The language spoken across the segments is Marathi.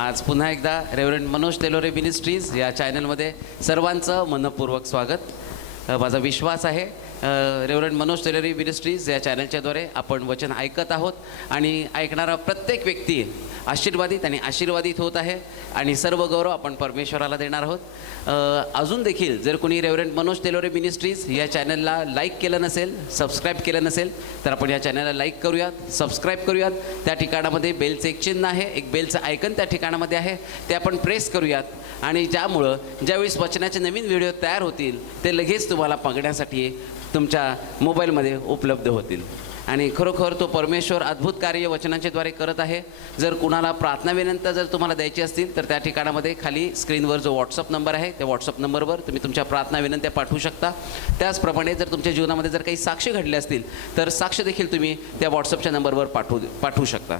आज पुन्हा एकदा रेव्हरंड मनोज तेलोरे मिनिस्ट्रीज या चॅनलमध्ये सर्वांचं मनपूर्वक स्वागत. माझा विश्वास आहे रेव्हरंड मनोज तेलोरे मिनिस्ट्रीज या चॅनलच्याद्वारे आपण वचन ऐकत आहोत आणि ऐकणारा प्रत्येक व्यक्ती आशीर्वादित आणि आशीर्वादित होत आहे आणि सर्व गौरव आपण परमेश्वराला देणार आहोत. अजून देखील जर कोणी रेव्हरंड मनोज तेलोरे मिनिस्ट्रीज या चॅनलला लाईक केलं नसेल, सबस्क्राईब केलं नसेल तर आपण या चॅनलला लाईक करूयात, सबस्क्राईब करूयात. त्या ठिकाणामध्ये बेलचं एक चिन्ह आहे, एक बेलचं आयकन त्या ठिकाणामध्ये आहे, ते आपण प्रेस करूयात आणि ज्यामुळं ज्यावेळेस वचनाचे नवीन व्हिडिओ तयार होतील ते लगेच तुम्हाला पाहण्यासाठी तुमच्या मोबाईलमध्ये उपलब्ध होतील. आणि खरोखर तो परमेश्वर अद्भुत कार्य वचनांच्याद्वारे करत आहे. जर कुणाला प्रार्थना विनंती जर तुम्हाला द्यायची असतील तर त्या ठिकाणामध्ये खाली स्क्रीनवर जो व्हॉट्सअप नंबर आहे त्या व्हॉट्सअप नंबरवर तुम्ही तुमच्या प्रार्थना विनंत्या पाठवू शकता. त्याचप्रमाणे जर तुमच्या जीवनामध्ये जर काही साक्ष घडले असतील तर साक्ष देखील तुम्ही त्या व्हॉट्सअपच्या नंबरवर पाठवू शकता.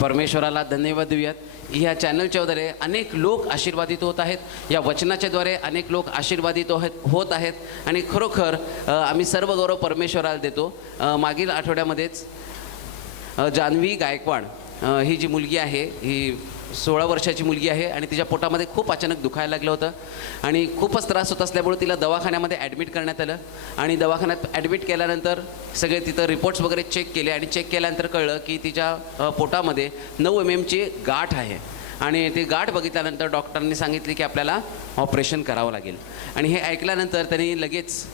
परमेश्वराला धन्यवाद देऊयात की ह्या चॅनलच्याद्वारे अनेक लोक आशीर्वादित होत आहेत, या वचनाच्याद्वारे अनेक लोक आशीर्वादित होत आहेत आणि खरोखर आम्ही सर्व गौरव परमेश्वराला देतो. मागील आठवड्यामध्येच जान्हवी गायकवाड ही जी मुलगी आहे ही 16 वर्षाची मुलगी आहे आणि तिच्या पोटामध्ये खूप अचानक दुखायला लागलं होतं आणि खूपच त्रास होत असल्यामुळे तिला दवाखान्यामध्ये ॲडमिट करण्यात आलं आणि दवाखान्यात ॲडमिट केल्यानंतर सगळे तिथं रिपोर्ट्स वगैरे चेक केले आणि चेक केल्यानंतर कळलं की तिच्या पोटामध्ये 9 mm ची गाठ आहे आणि ती गाठ बघितल्यानंतर डॉक्टरांनी सांगितले की आपल्याला ऑपरेशन करावं लागेल. आणि हे ऐकल्यानंतर त्यांनी लगेच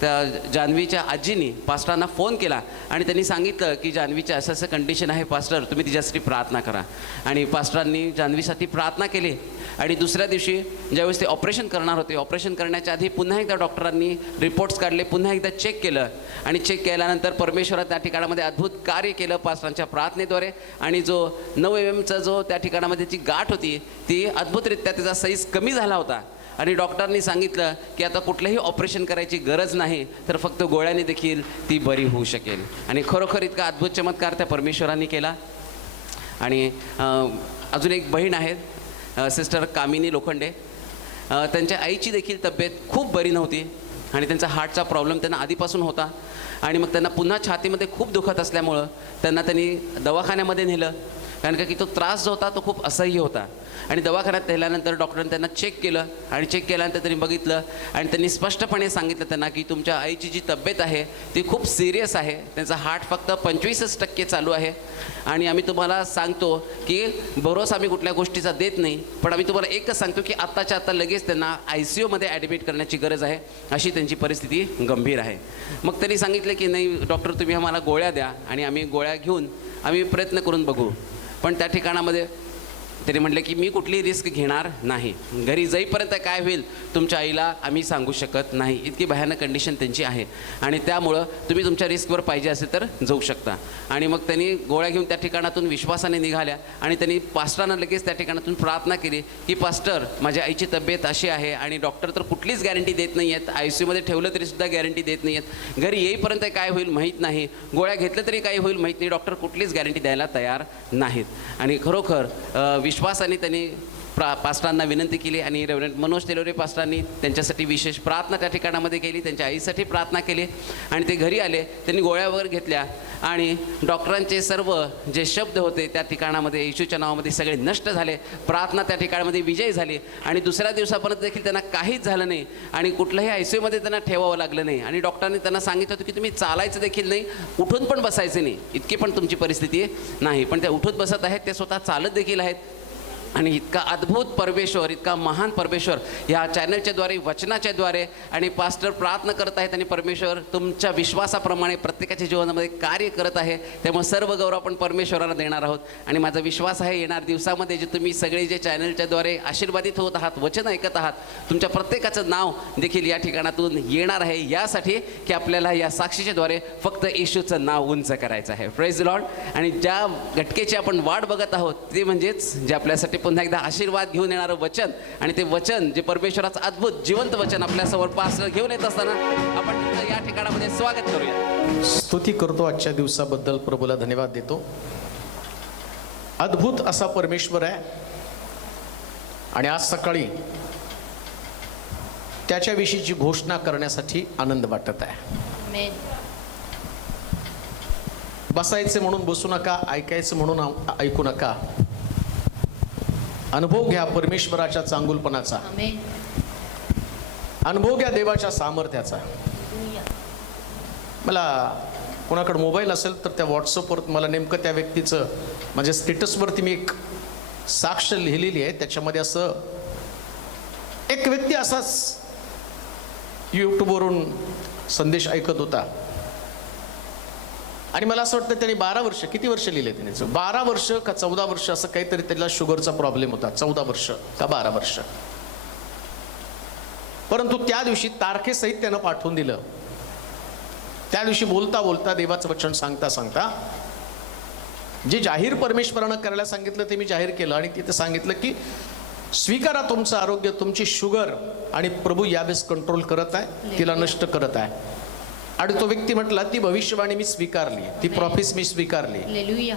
त्या जान्हवीच्या आजीनी पास्टरांना फोन केला आणि त्यांनी सांगितलं की जान्हवीचं असं असं कंडिशन आहे पास्टर, तुम्ही तिच्यासाठी प्रार्थना करा. आणि पास्टरांनी जान्हवीसाठी प्रार्थना केली आणि दुसऱ्या दिवशी ज्यावेळेस ते ऑपरेशन करणार होते, ऑपरेशन करण्याच्या आधी पुन्हा एकदा डॉक्टरांनी रिपोर्ट्स काढले, पुन्हा एकदा चेक केलं आणि चेक केल्यानंतर परमेश्वरात त्या ठिकाणामध्ये अद्भुत कार्य केलं पास्टरांच्या प्रार्थनेद्वारे. आणि जो 9 mm जो त्या ठिकाणामध्ये जी गाठ होती ती अद्भुतरित्या त्याचा साईज कमी झाला होता आणि डॉक्टरांनी सांगितलं की आता कुठलंही ऑपरेशन करायची गरज नाही, तर फक्त गोळ्याने देखील ती बरी होऊ शकेल. आणि खरोखर इतका अद्भुत चमत्कार त्या परमेश्वरांनी केला. आणि अजून एक बहीण आहे सिस्टर कामिनी लोखंडे, त्यांच्या आईची देखील तब्येत खूप बरी नव्हती आणि त्यांचा हार्टचा प्रॉब्लेम त्यांना आधीपासून होता आणि मग त्यांना पुन्हा छातीमध्ये खूप दुखत असल्यामुळं त्यांनी दवाखान्यामध्ये नेलं, कारण की तो त्रास जो होता तो खूप असह्य होता. आणि दवाखान्यात नेल्यानंतर डॉक्टरांनी त्यांना चेक केलं आणि चेक केल्यानंतर त्यांनी बघितलं आणि त्यांनी स्पष्टपणे सांगितलं त्यांना की तुमच्या आईची जी तब्येत आहे ती खूप सिरियस आहे, त्यांचा हार्ट फक्त 25% चालू आहे. आणि आम्ही तुम्हाला सांगतो की भरोसा आम्ही कुठल्या गोष्टीचा देत नाही, पण आम्ही तुम्हाला एकच सांगतो की आत्ताच्या आत्ता लगेच त्यांना ICUमध्ये ॲडमिट करण्याची गरज आहे, अशी त्यांची परिस्थिती गंभीर आहे. मग त्यांनी सांगितलं की नाही डॉक्टर तुम्ही आम्हाला गोळ्या द्या आणि आम्ही गोळ्या घेऊन आम्ही प्रयत्न करून बघू. पण त्या ठिकाणामध्ये त्यांनी म्हटलं की मी कुठली रिस्क घेणार नाही, घरी जाईपर्यंत काय होईल तुमच्या आईला आम्ही सांगू शकत नाही, इतकी भयानक कंडिशन त्यांची आहे आणि त्यामुळं तुम्ही तुमच्या रिस्कवर पाहिजे असेल तर जाऊ शकता. आणि मग त्यांनी गोळ्या घेऊन त्या ठिकाणातून विश्वासाने निघाल्या आणि त्यांनी पास्टरांना लगेच त्या ठिकाणातून प्रार्थना केली की पास्टर माझ्या आईची तब्येत अशी आहे आणि डॉक्टर तर कुठलीच गॅरंटी देत नाही आहेत, ICUमध्ये ठेवलं तरीसुद्धा गॅरंटी देत नाही आहेत, घरी येईपर्यंत काय होईल माहीत नाही, गोळ्या घेतलं तरी काय होईल माहीत नाही, डॉक्टर कुठलीच गॅरंटी द्यायला तयार नाहीत. आणि खरोखर विश्वासाने त्यांनी पास्टरांना विनंती केली आणि रेव्हरंड मनोज तेलोरे पास्टरांनी त्यांच्यासाठी विशेष प्रार्थना त्या ठिकाणामध्ये केली, त्यांच्या आईसाठी प्रार्थना केली आणि ते घरी आले. त्यांनी गोळ्या वगैरे घेतल्या आणि डॉक्टरांचे सर्व जे शब्द होते त्या ठिकाणामध्ये येशूच्या नावामध्ये सगळे नष्ट झाले. प्रार्थना त्या ठिकाणामध्ये विजयी झाली आणि दुसऱ्या दिवसापर्यंत देखील त्यांना काहीच झालं नाही आणि कुठलंही ICUमध्ये त्यांना ठेवावं लागलं नाही. आणि डॉक्टरांनी त्यांना सांगितलं होतं की तुम्ही चालायचं देखील नाही, उठून पण बसायचं नाही, इतकी पण तुमची परिस्थिती नाही, पण त्या उठून बसत आहेत, ते स्वतः चालत देखील आहेत. आणि इतका अद्भुत परमेश्वर, इतका महान परमेश्वर ह्या चॅनलच्याद्वारे वचनाच्याद्वारे आणि पास्टर प्रार्थना करत आहेत आणि परमेश्वर तुमच्या विश्वासाप्रमाणे प्रत्येकाच्या जीवनामध्ये कार्य करत आहे. त्यामुळे सर्व गौरव आपण परमेश्वराला देणार आहोत. आणि माझा विश्वास आहे येणार दिवसामध्ये जे तुम्ही सगळे जे चॅनलच्याद्वारे आशीर्वादित होत आहात, वचन ऐकत आहात, तुमच्या प्रत्येकाचं नाव देखील या ठिकाणातून येणार आहे, यासाठी की आपल्याला या साक्षीच्याद्वारे फक्त येशूचं नाव उंच करायचं आहे. Praise Lord. आणि ज्या घटकेची आपण वाट बघत आहोत ते म्हणजेच जे आपल्यासाठी पुन्हा एकदा आशीर्वाद घेऊन येणारं वचन आणि ते वचन जे परमेश्वराचं अद्भुत जिवंत वचन आपल्यासमोर पास्टर घेऊन येत असताना आपण या ठिकाणामध्ये स्वागत करूया. स्तुती करतो आजच्या दिवसाबद्दल, प्रभूला धन्यवाद देतो. अद्भुत असा परमेश्वर आहे आणि आज सकाळी त्याच्याविषयीची घोषणा करण्यासाठी आनंद वाटत आहे. बसायचे म्हणून बसू नका, ऐकायचं म्हणून ऐकू नका. अनुभव घ्या परमेश्वराच्या चांगुलपणाचा, आमेन. अनुभव घ्या देवाच्या सामर्थ्याचा. मला कोणाकडे मोबाईल असेल तर त्या व्हॉट्सअपवर मला नेमकं त्या व्यक्तीचं माझ्या स्टेटसवरती मी एक साक्ष लिहिलेली आहे. त्याच्यामध्ये असं एक व्यक्ती असाच यूट्यूबवरून संदेश ऐकत होता आणि मला असं वाटतं त्याने 12 वर्ष, किती वर्ष लिहिले त्याने, 12 वर्ष का 14 वर्ष असं काहीतरी त्याला शुगरचा प्रॉब्लेम होता. 14 वर्ष का 12 वर्ष. परंतु त्या दिवशी तारखेसहित त्यानं पाठवून दिलं. त्या दिवशी बोलता बोलता देवाचं वचन सांगता सांगता जे जाहीर परमेश्वरानं करायला सांगितलं ते मी जाहीर केलं आणि तिथे सांगितलं की स्वीकारा तुमचं आरोग्य, तुमची शुगर, आणि प्रभू यावेळेस कंट्रोल करत आहे, तिला नष्ट करत आहे. आणि तो व्यक्ती म्हटला ती भविष्यवाणी मी स्वीकारली, ती प्रॉफिस मी स्वीकारली. हालेलुया.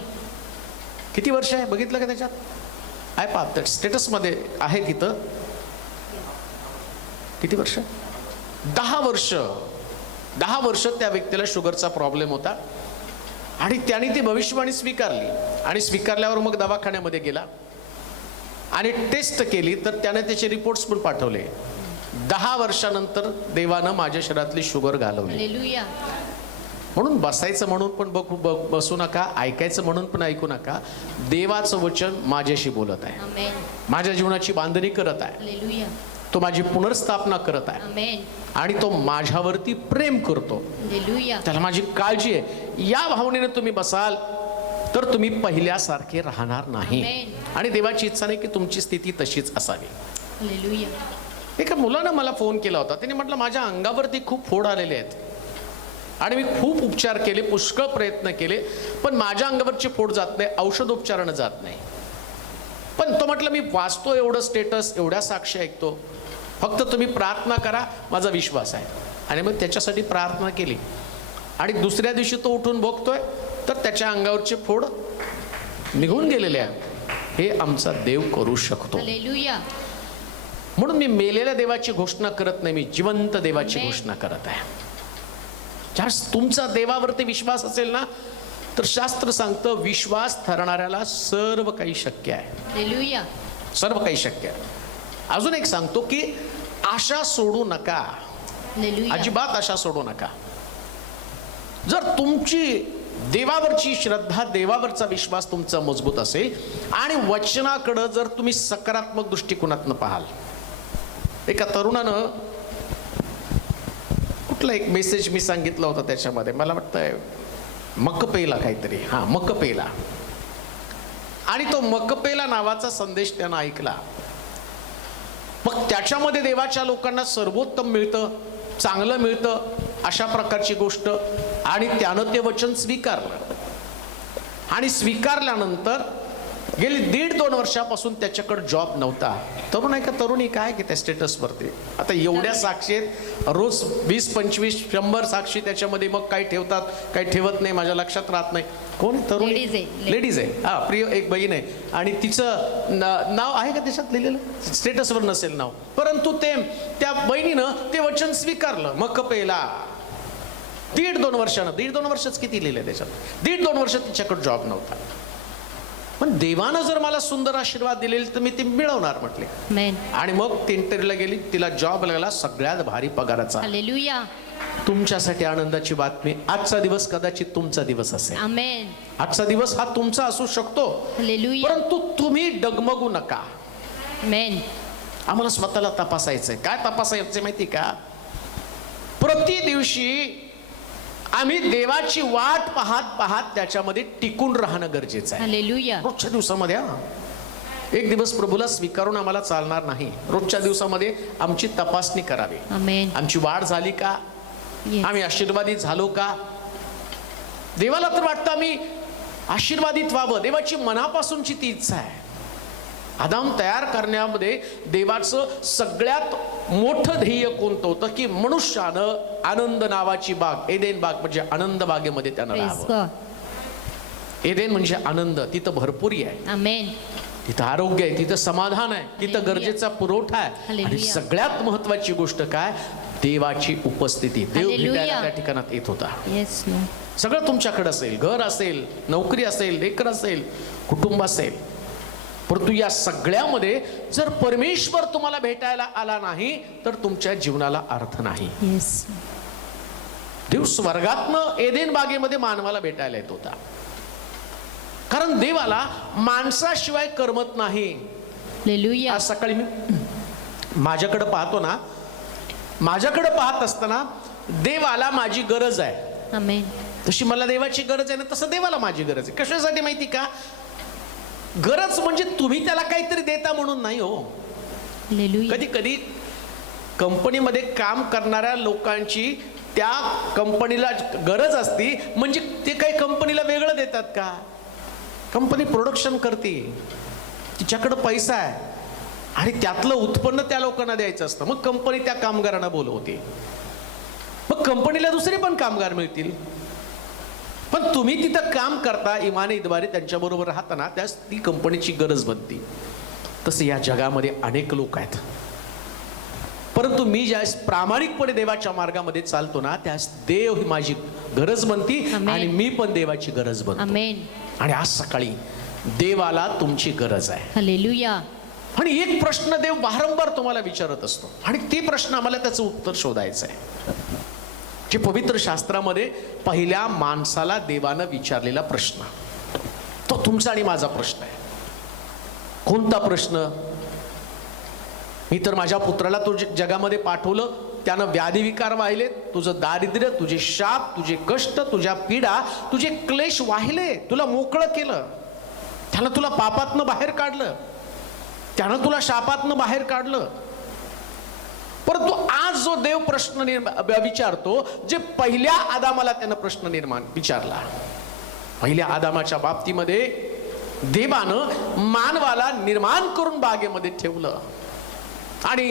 किती वर्ष आहे बघितलं का त्याच्यात? आहे पहा स्टेटसमध्ये आहे तिथं. किती वर्ष? 10 वर्ष. 10 वर्ष त्या व्यक्तीला शुगरचा प्रॉब्लेम होता आणि त्याने ती भविष्यवाणी स्वीकारली आणि स्वीकारल्यावर मग दवाखान्यामध्ये गेला आणि टेस्ट केली तर त्याने त्याचे रिपोर्ट्स पण पाठवले. 10 वर्षानंतर देवानं माझ्या शरीरातली शुगर घालवली. हालेलुया. म्हणून बसायचं म्हणून पण बसू नका, ऐकायचं म्हणून पण ऐकू नका. देवाचं वचन माझ्याशी बोलत आहे, आमेन. माझ्या जीवनाची बांधणी करत आहे, हालेलुया. तो माझी पुनर्स्थापना करत आहे आमेन. आणि तो माझ्यावरती प्रेम करतो, हालेलुया. त्याला माझी काळजी आहे. या भावनेने तुम्ही बसाल तर तुम्ही पहिल्यासारखे राहणार नाही. आमेन. आणि देवाची इच्छा नाही की तुमची स्थिती तशीच असावी. हालेलुया. एका मुलानं मला फोन केला होता. त्याने म्हटलं माझ्या अंगावरती खूप फोड आलेले आहेत आणि मी खूप उपचार केले, पुष्कळ प्रयत्न केले, पण माझ्या अंगावरचे फोड जात नाही, औषधोपचारानं जात नाही. पण तो म्हटलं मी वाचतो एवढं स्टेटस, एवढ्या साक्षी ऐकतो, फक्त तुम्ही प्रार्थना करा, माझा विश्वास आहे. आणि मग त्याच्यासाठी प्रार्थना केली आणि दुसऱ्या दिवशी तो उठून बघतोय तर त्याच्या अंगावरचे फोड निघून गेलेले आहेत. हे आमचा देव करू शकतो. हालेलुया. म्हणून मी मेलेल्या देवाची घोषणा करत नाही, मी जिवंत देवाची घोषणा करत आहे. ज्यावेळेस तुमचा देवावरती विश्वास असेल ना तर शास्त्र सांगतं विश्वास ठरणाऱ्याला सर्व काही शक्य आहे. हालेलुया. सर्व काही शक्य आहे. अजून एक सांगतो की आशा सोडू नका, हालेलुया. अजिबात आशा सोडू नका. जर तुमची देवावरची श्रद्धा, देवावरचा विश्वास तुमचा मजबूत असेल आणि वचनाकडं जर तुम्ही सकारात्मक दृष्टिकोनातनं पाहाल. एका तरुणानं कुठला एक मेसेज मी सांगितला होता त्याच्यामध्ये, मला वाटतंय मक्कपेला काहीतरी, हां मक्कपेला, आणि तो मक्कपेला नावाचा संदेश त्यानं ऐकला. मग त्याच्यामध्ये देवाच्या लोकांना सर्वोत्तम मिळतं, चांगलं मिळतं अशा प्रकारची गोष्ट, आणि त्यानं ते वचन स्वीकारलं. आणि स्वीकारल्यानंतर गेली 1.5-2 वर्षापासून त्याच्याकडे जॉब नव्हता. तरुण आहे का तरुणी काय की त्या स्टेटसवरती आता एवढ्या साक्षी आहेत, रोज 20, 25, 100 साक्षी त्याच्यामध्ये. मग काही ठेवतात, काही ठेवत नाही, माझ्या लक्षात राहत नाही. कोण तरुण? लेडीज आहे. हा, प्रिय एक बहीण आहे आणि तिचं नाव आहे का त्याच्यात लिहिलेलं? स्टेटसवर नसेल नाव, परंतु त्या बहिणीनं ते वचन स्वीकारलं. मग कपेला 1.5-2 वर्षानं, 1.5-2 वर्षच किती लिहिले त्याच्यात, 1.5-2 वर्ष तिच्याकडे जॉब नव्हता. पण देवानं जर मला सुंदर आशीर्वाद दिलेले तर मी ते मिळवणार म्हटले. आमेन. आणि मग ती इंटरव्ह्यूला गेली, तिला जॉब लागला सगळ्यात भारी पगाराचा. हालेलुया. तुमच्यासाठी आनंदाची बातमी, आजचा दिवस कदाचित तुमचा दिवस असेल. आमेन. आजचा दिवस हा तुमचा असू शकतो, हालेलुया. परंतु तुम्ही डगमगू नका. आमेन. आम्हाला स्वतःला तपासायचंय. काय तपासायचंय माहिती का? प्रति दिवशी आम्ही देवाची वाट पाहत पाहत त्याच्यामध्ये टिकून राहणं गरजेचं आहे. हालेलुया. रोजच्या दिवसामध्ये एक दिवस प्रभूला स्वीकारून आम्हाला चालणार नाही. रोजच्या दिवसामध्ये आमची तपासणी करावी. आमेन. आमची वाढ झाली का? Yes. आम्ही आशीर्वादित झालो का? देवाला तर वाटतं आम्ही आशीर्वादित व्हावं, देवाची मनापासूनची ती इच्छा आहे. आदाम तयार करण्यामध्ये देवाचं सगळ्यात मोठं ध्येय कोणतं होतं की मनुष्यानं आनंद नावाची बाग, एदेन बाग म्हणजे आनंद बागेमध्ये त्यानं Praise राहावं. God. एदेन म्हणजे आनंद, तिथं भरपुरी आहे, आमेन. तिथं आरोग्य आहे, तिथं समाधान आहे, तिथं Hallelujah. गरजेचा पुरवठा आहे. आणि Hallelujah. सगळ्यात महत्वाची गोष्ट काय? देवाची उपस्थिती. देव Hallelujah. भेटायला त्या ठिकाणात येत होता. Yes Lord. सगळं तुमच्याकडे असेल, घर असेल, नोकरी असेल, लेकर असेल, कुटुंब असेल, परंतु या सगळ्यामध्ये जर परमेश्वर तुम्हाला भेटायला आला नाही तर तुमच्या जीवनाला अर्थ नाही. Yes. देव स्वर्गातनं एदेन बागेमध्ये मानवाला भेटायला येत होता, कारण देवाला माणसाशिवाय करमत नाही. Hallelujah. आज सकाळी मी माझ्याकडे पाहतो ना, माझ्याकडे पाहत असताना देवाला माझी गरज आहे. Amen. तशी मला देवाची गरज आहे ना, तसं देवाला माझी गरज आहे. कशासाठी माहिती का? गरज म्हणजे तुम्ही त्याला काहीतरी देता म्हणून नाही हो. Hallelujah. कधी कधी कंपनीमध्ये काम करणाऱ्या लोकांची त्या कंपनीला गरज असती, म्हणजे ते काही कंपनीला वेगळं देतात का? कंपनी प्रोडक्शन करते, तिच्याकडे पैसा आहे आणि त्यातलं उत्पन्न त्या लोकांना द्यायचं असतं. मग कंपनी त्या कामगारांना बोलवते, मग कंपनीला दुसरे पण कामगार मिळतील. पण तुम्ही तिथं काम करता, इमानीद्वारे त्यांच्याबरोबर राहताना, त्यास ती कंपनीची गरज बनते. तसं या जगामध्ये अनेक लोक आहेत, परंतु मी ज्यावेळेस प्रामाणिकपणे देवाच्या मार्गामध्ये चालतो ना, त्यास देव ही माझी गरज बनती Amen. आणि मी पण देवाची गरज बनतो. Amen. आणि आज सकाळी देवाला तुमची गरज आहे. Hallelujah. आणि एक प्रश्न देव वारंवार तुम्हाला विचारत असतो, आणि ते प्रश्न आम्हाला त्याचं उत्तर शोधायचं आहे. जे पवित्र शास्त्रामध्ये पहिल्या माणसाला देवानं विचारलेला प्रश्न, तो तुमचा आणि माझा प्रश्न आहे. कोणता प्रश्न? मी तर माझ्या पुत्राला तो जगामध्ये पाठवलं, त्यानं व्याधी विकार वाहिले, तुझं दारिद्र्य, तुझे शाप, तुझे कष्ट, तुझ्या पीडा, तुझे क्लेश वाहिले, तुला मोकळं केलं. त्यानं तुला पापातनं बाहेर काढलं, त्यानं तुला शापातनं बाहेर काढलं. परंतु आज जो देव प्रश्न विचारतो, जे पहिल्या आदामाला त्यानं प्रश्न विचारला, पहिल्या आदामाच्या बाबतीमध्ये देवानं मानवाला निर्माण करून बागेमध्ये ठेवलं. आणि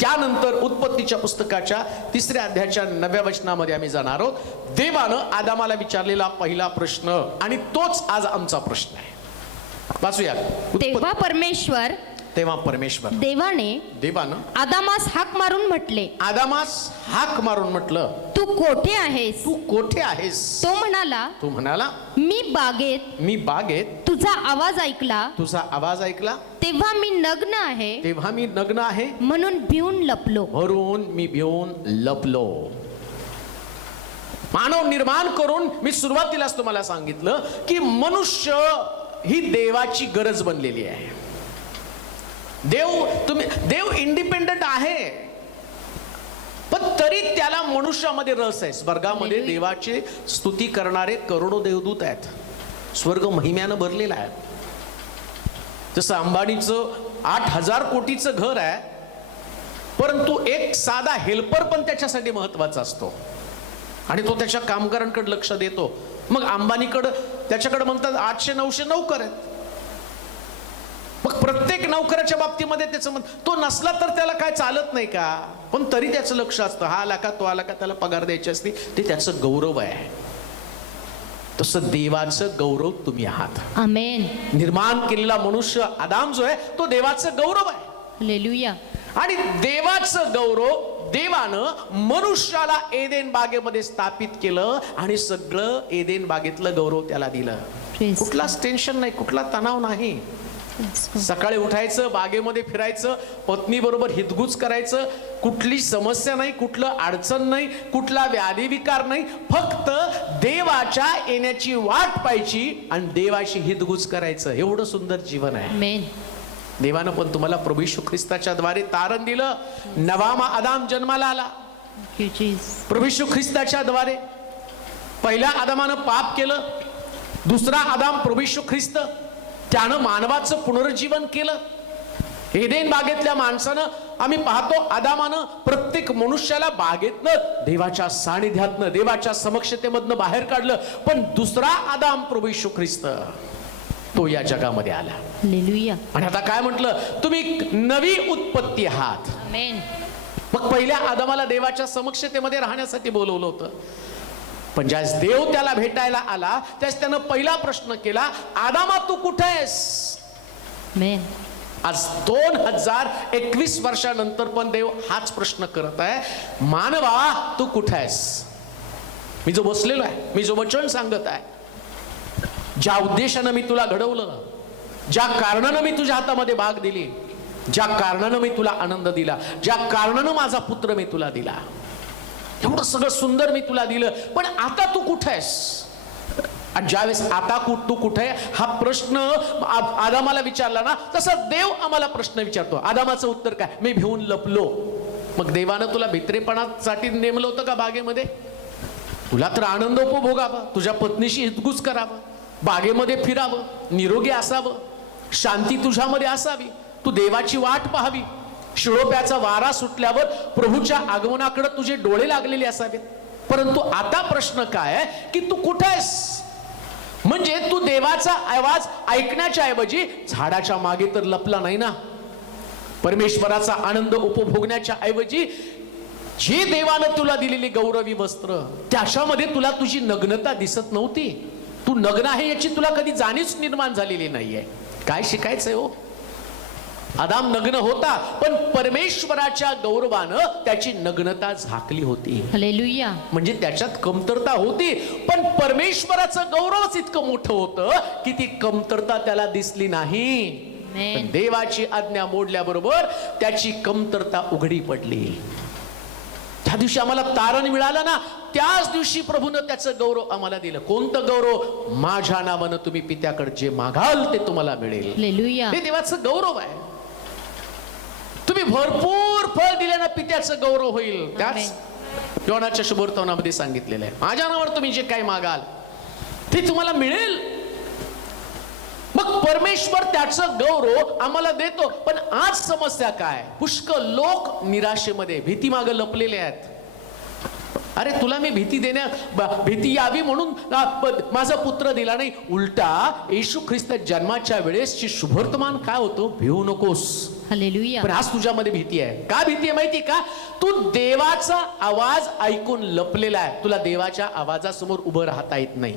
त्यानंतर उत्पत्तीच्या पुस्तकाच्या 3 अध्यायाच्या 9व्या वचनामध्ये आम्ही जाणार आहोत. देवानं आदामाला विचारलेला पहिला प्रश्न, आणि तोच आज आमचा प्रश्न आहे. वाचूया. तेव्हा परमेश्वर देवानं आदामास हाक मारून म्हटले, आदामास हाक मारून म्हटलं, तू कोठे आहेस? तू कोठे आहेस? तो म्हणाला, मी बागेत तुझा आवाज ऐकला, तेव्हा मी नग्न आहे, म्हणून भिवून लपलो. मानव निर्माण करून मी सुरुवातीलाच तुम्हाला सांगितलं की मनुष्य ही देवाची गरज बनलेली आहे. देव इंडिपेंडंट आहे, पण तरी त्याला मनुष्यामध्ये रस आहे. स्वर्गामध्ये देवाची स्तुती करणारे करोडो देवदूत आहेत. स्वर्ग महिम्यानं भरलेला आहे. जसं अंबानीचं 8,000 कोटीचं घर आहे, परंतु एक साधा हेल्पर पण त्याच्यासाठी महत्वाचा असतो, आणि तो त्याच्या कामगारांकडे लक्ष देतो. मग अंबानीकडे त्याच्याकडे म्हणतात 800-900 नौकर आहेत. मग प्रत्येक नौकराच्या बाबतीमध्ये त्याचं तो नसला तर त्याला काय चालत नाही का? पण तरी त्याचं लक्ष असतं, हा आला का तो आला का, त्याला पगार द्यायची असते, ते त्याचं गौरव आहे. तसं देवाचं गौरव तुम्ही आहात. आमेन. निर्माण केलेला मनुष्य आदाम जो आहे तो देवाचं गौरव आहे. हालेलुया. आणि देवाचं गौरव देवानं मनुष्याला एदेन बागेमध्ये स्थापित केलं, आणि सगळं एदेन बागेतलं गौरव त्याला दिलं. कुठलाच टेन्शन नाही, कुठला तणाव नाही. सकाळी उठायचं, बागेमध्ये फिरायचं, पत्नी बरोबर हितगुज करायचं, कुठली समस्या नाही, कुठलं अडचण नाही, कुठला व्याधी विकार नाही, फक्त देवाच्या येण्याची वाट पाहायची आणि देवाशी हितगुज करायचं. एवढं सुंदर जीवन आहे. आमेन. देवानं पण तुम्हाला प्रभू येशू ख्रिस्ताच्या द्वारे तारण दिलं. नवा आदाम जन्माला आला प्रभू येशू ख्रिस्ताच्या द्वारे. पहिल्या आदामानं पाप केलं, दुसरा आदाम प्रभू येशू ख्रिस्त, त्यानं मानवाचं पुनरुज्जीवन केलं. एदेन बागेतल्या माणसानं आम्ही पाहतो, आदामानं प्रत्येक मनुष्याला बागेतनं देवाच्या सानिध्यातनं देवाच्या समक्षतेमधनं बाहेर काढलं. पण दुसरा आदाम प्रभू येशू ख्रिस्त तो या जगामध्ये आला. हालेलुया. आणि आता काय म्हटलं, तुम्ही नवी उत्पत्ती आहात. आमेन. मग पहिल्या आदामाला देवाच्या समक्षतेमध्ये राहण्यासाठी बोलवलं होतं, पण ज्यास देव त्याला भेटायला आला त्यास त्यानं पहिला प्रश्न केला, आदामा तू कुठे आहेस? आमेन. आज 2021 वर्षानंतर पण देव हाच प्रश्न करत आहे, मानवा तू कुठे आहेस? मी जो बसलेलो आहे, मी जो वचन सांगत आहे, ज्या उद्देशानं मी तुला घडवलं, ज्या कारणानं मी तुझ्या हातामध्ये बाग दिली, ज्या कारणानं मी तुला आनंद दिला, ज्या कारणानं माझा पुत्र मी तुला दिला, एवढं सगळं सुंदर मी तुला दिलं, पण आता तू कुठे आहेस? आणि ज्यावेळेस आता तू कुठे आहे हा प्रश्न आदामाला विचारला ना, तसा देव आम्हाला प्रश्न विचारतो. आदामाचं उत्तर काय? मी भिवून लपलो. मग देवानं तुला भित्रेपणासाठी नेमलं होतं का बागेमध्ये? तुला तर आनंद उपभोगावा, तुझ्या पत्नीशी हितगुज करावं, बागेमध्ये फिरावं, निरोगी असावं, शांती तुझ्यामध्ये असावी, तू देवाची वाट पाहावी, शिळोप्याचा वारा सुटल्यावर प्रभूच्या आगमनाकडे तुझे डोळे लागलेले असावेत. परंतु आता प्रश्न काय आहे की तू कुठे आहेस? म्हणजे तू देवाचा आवाज ऐकण्याच्या ऐवजी झाडाच्या मागे तर लपला नाही ना. परमेश्वराचा आनंद उपभोगण्याच्या ऐवजी जे देवानं तुला दिलेली गौरवी वस्त्र त्याच्यामध्ये तुला तुझी नग्नता दिसत नव्हती. तू नग्न आहे याची तुला कधी जाणीवच निर्माण झालेली नाहीये. काय शिकायचंय हो? आदाम नग्न होता, पण परमेश्वराच्या गौरवानं त्याची नग्नता झाकली होती. हालेलुया. म्हणजे त्याच्यात कमतरता होती, पण परमेश्वराचं गौरवच इतकं मोठं होतं की ती कमतरता त्याला दिसली नाही. पण देवाची आज्ञा मोडल्याबरोबर त्याची कमतरता उघडी पडली. त्या दिवशी आम्हाला तारण मिळालं ना, त्याच दिवशी प्रभूनं त्याचं गौरव आम्हाला दिलं. कोणतं गौरव? माझ्या नावानं तुम्ही पित्याकडे जे मागाल ते तुम्हाला मिळेल. हालेलुया. हे देवाचं गौरव आहे. तुम्ही भरपूर फळ दिल्यानं पित्याचं गौरव होईल. त्याच योनाच्या शुभवर्तमानामध्ये सांगितलेलं आहे, माझ्या नावावर तुम्ही जे काही मागाल ते तुम्हाला मिळेल. मग परमेश्वर त्याचं गौरव आम्हाला देतो. पण आज समस्या काय? पुष्कळ लोक निराशेमध्ये भीती मागे लपलेले आहेत. अरे तुला मी भीती यावी म्हणून माझा पुत्र दिला नाही. उलटा येशू ख्रिस्त जन्माच्या वेळेसची शुभवर्तमान काय होतो? भिवू नकोस. हालेलुया. पण आज तुझ्यामध्ये भीती आहे. का भीती आहे माहिती का? तू देवाचा आवाज ऐकून लपलेला आहे. तुला देवाच्या आवाजासमोर उभं राहता येत नाही.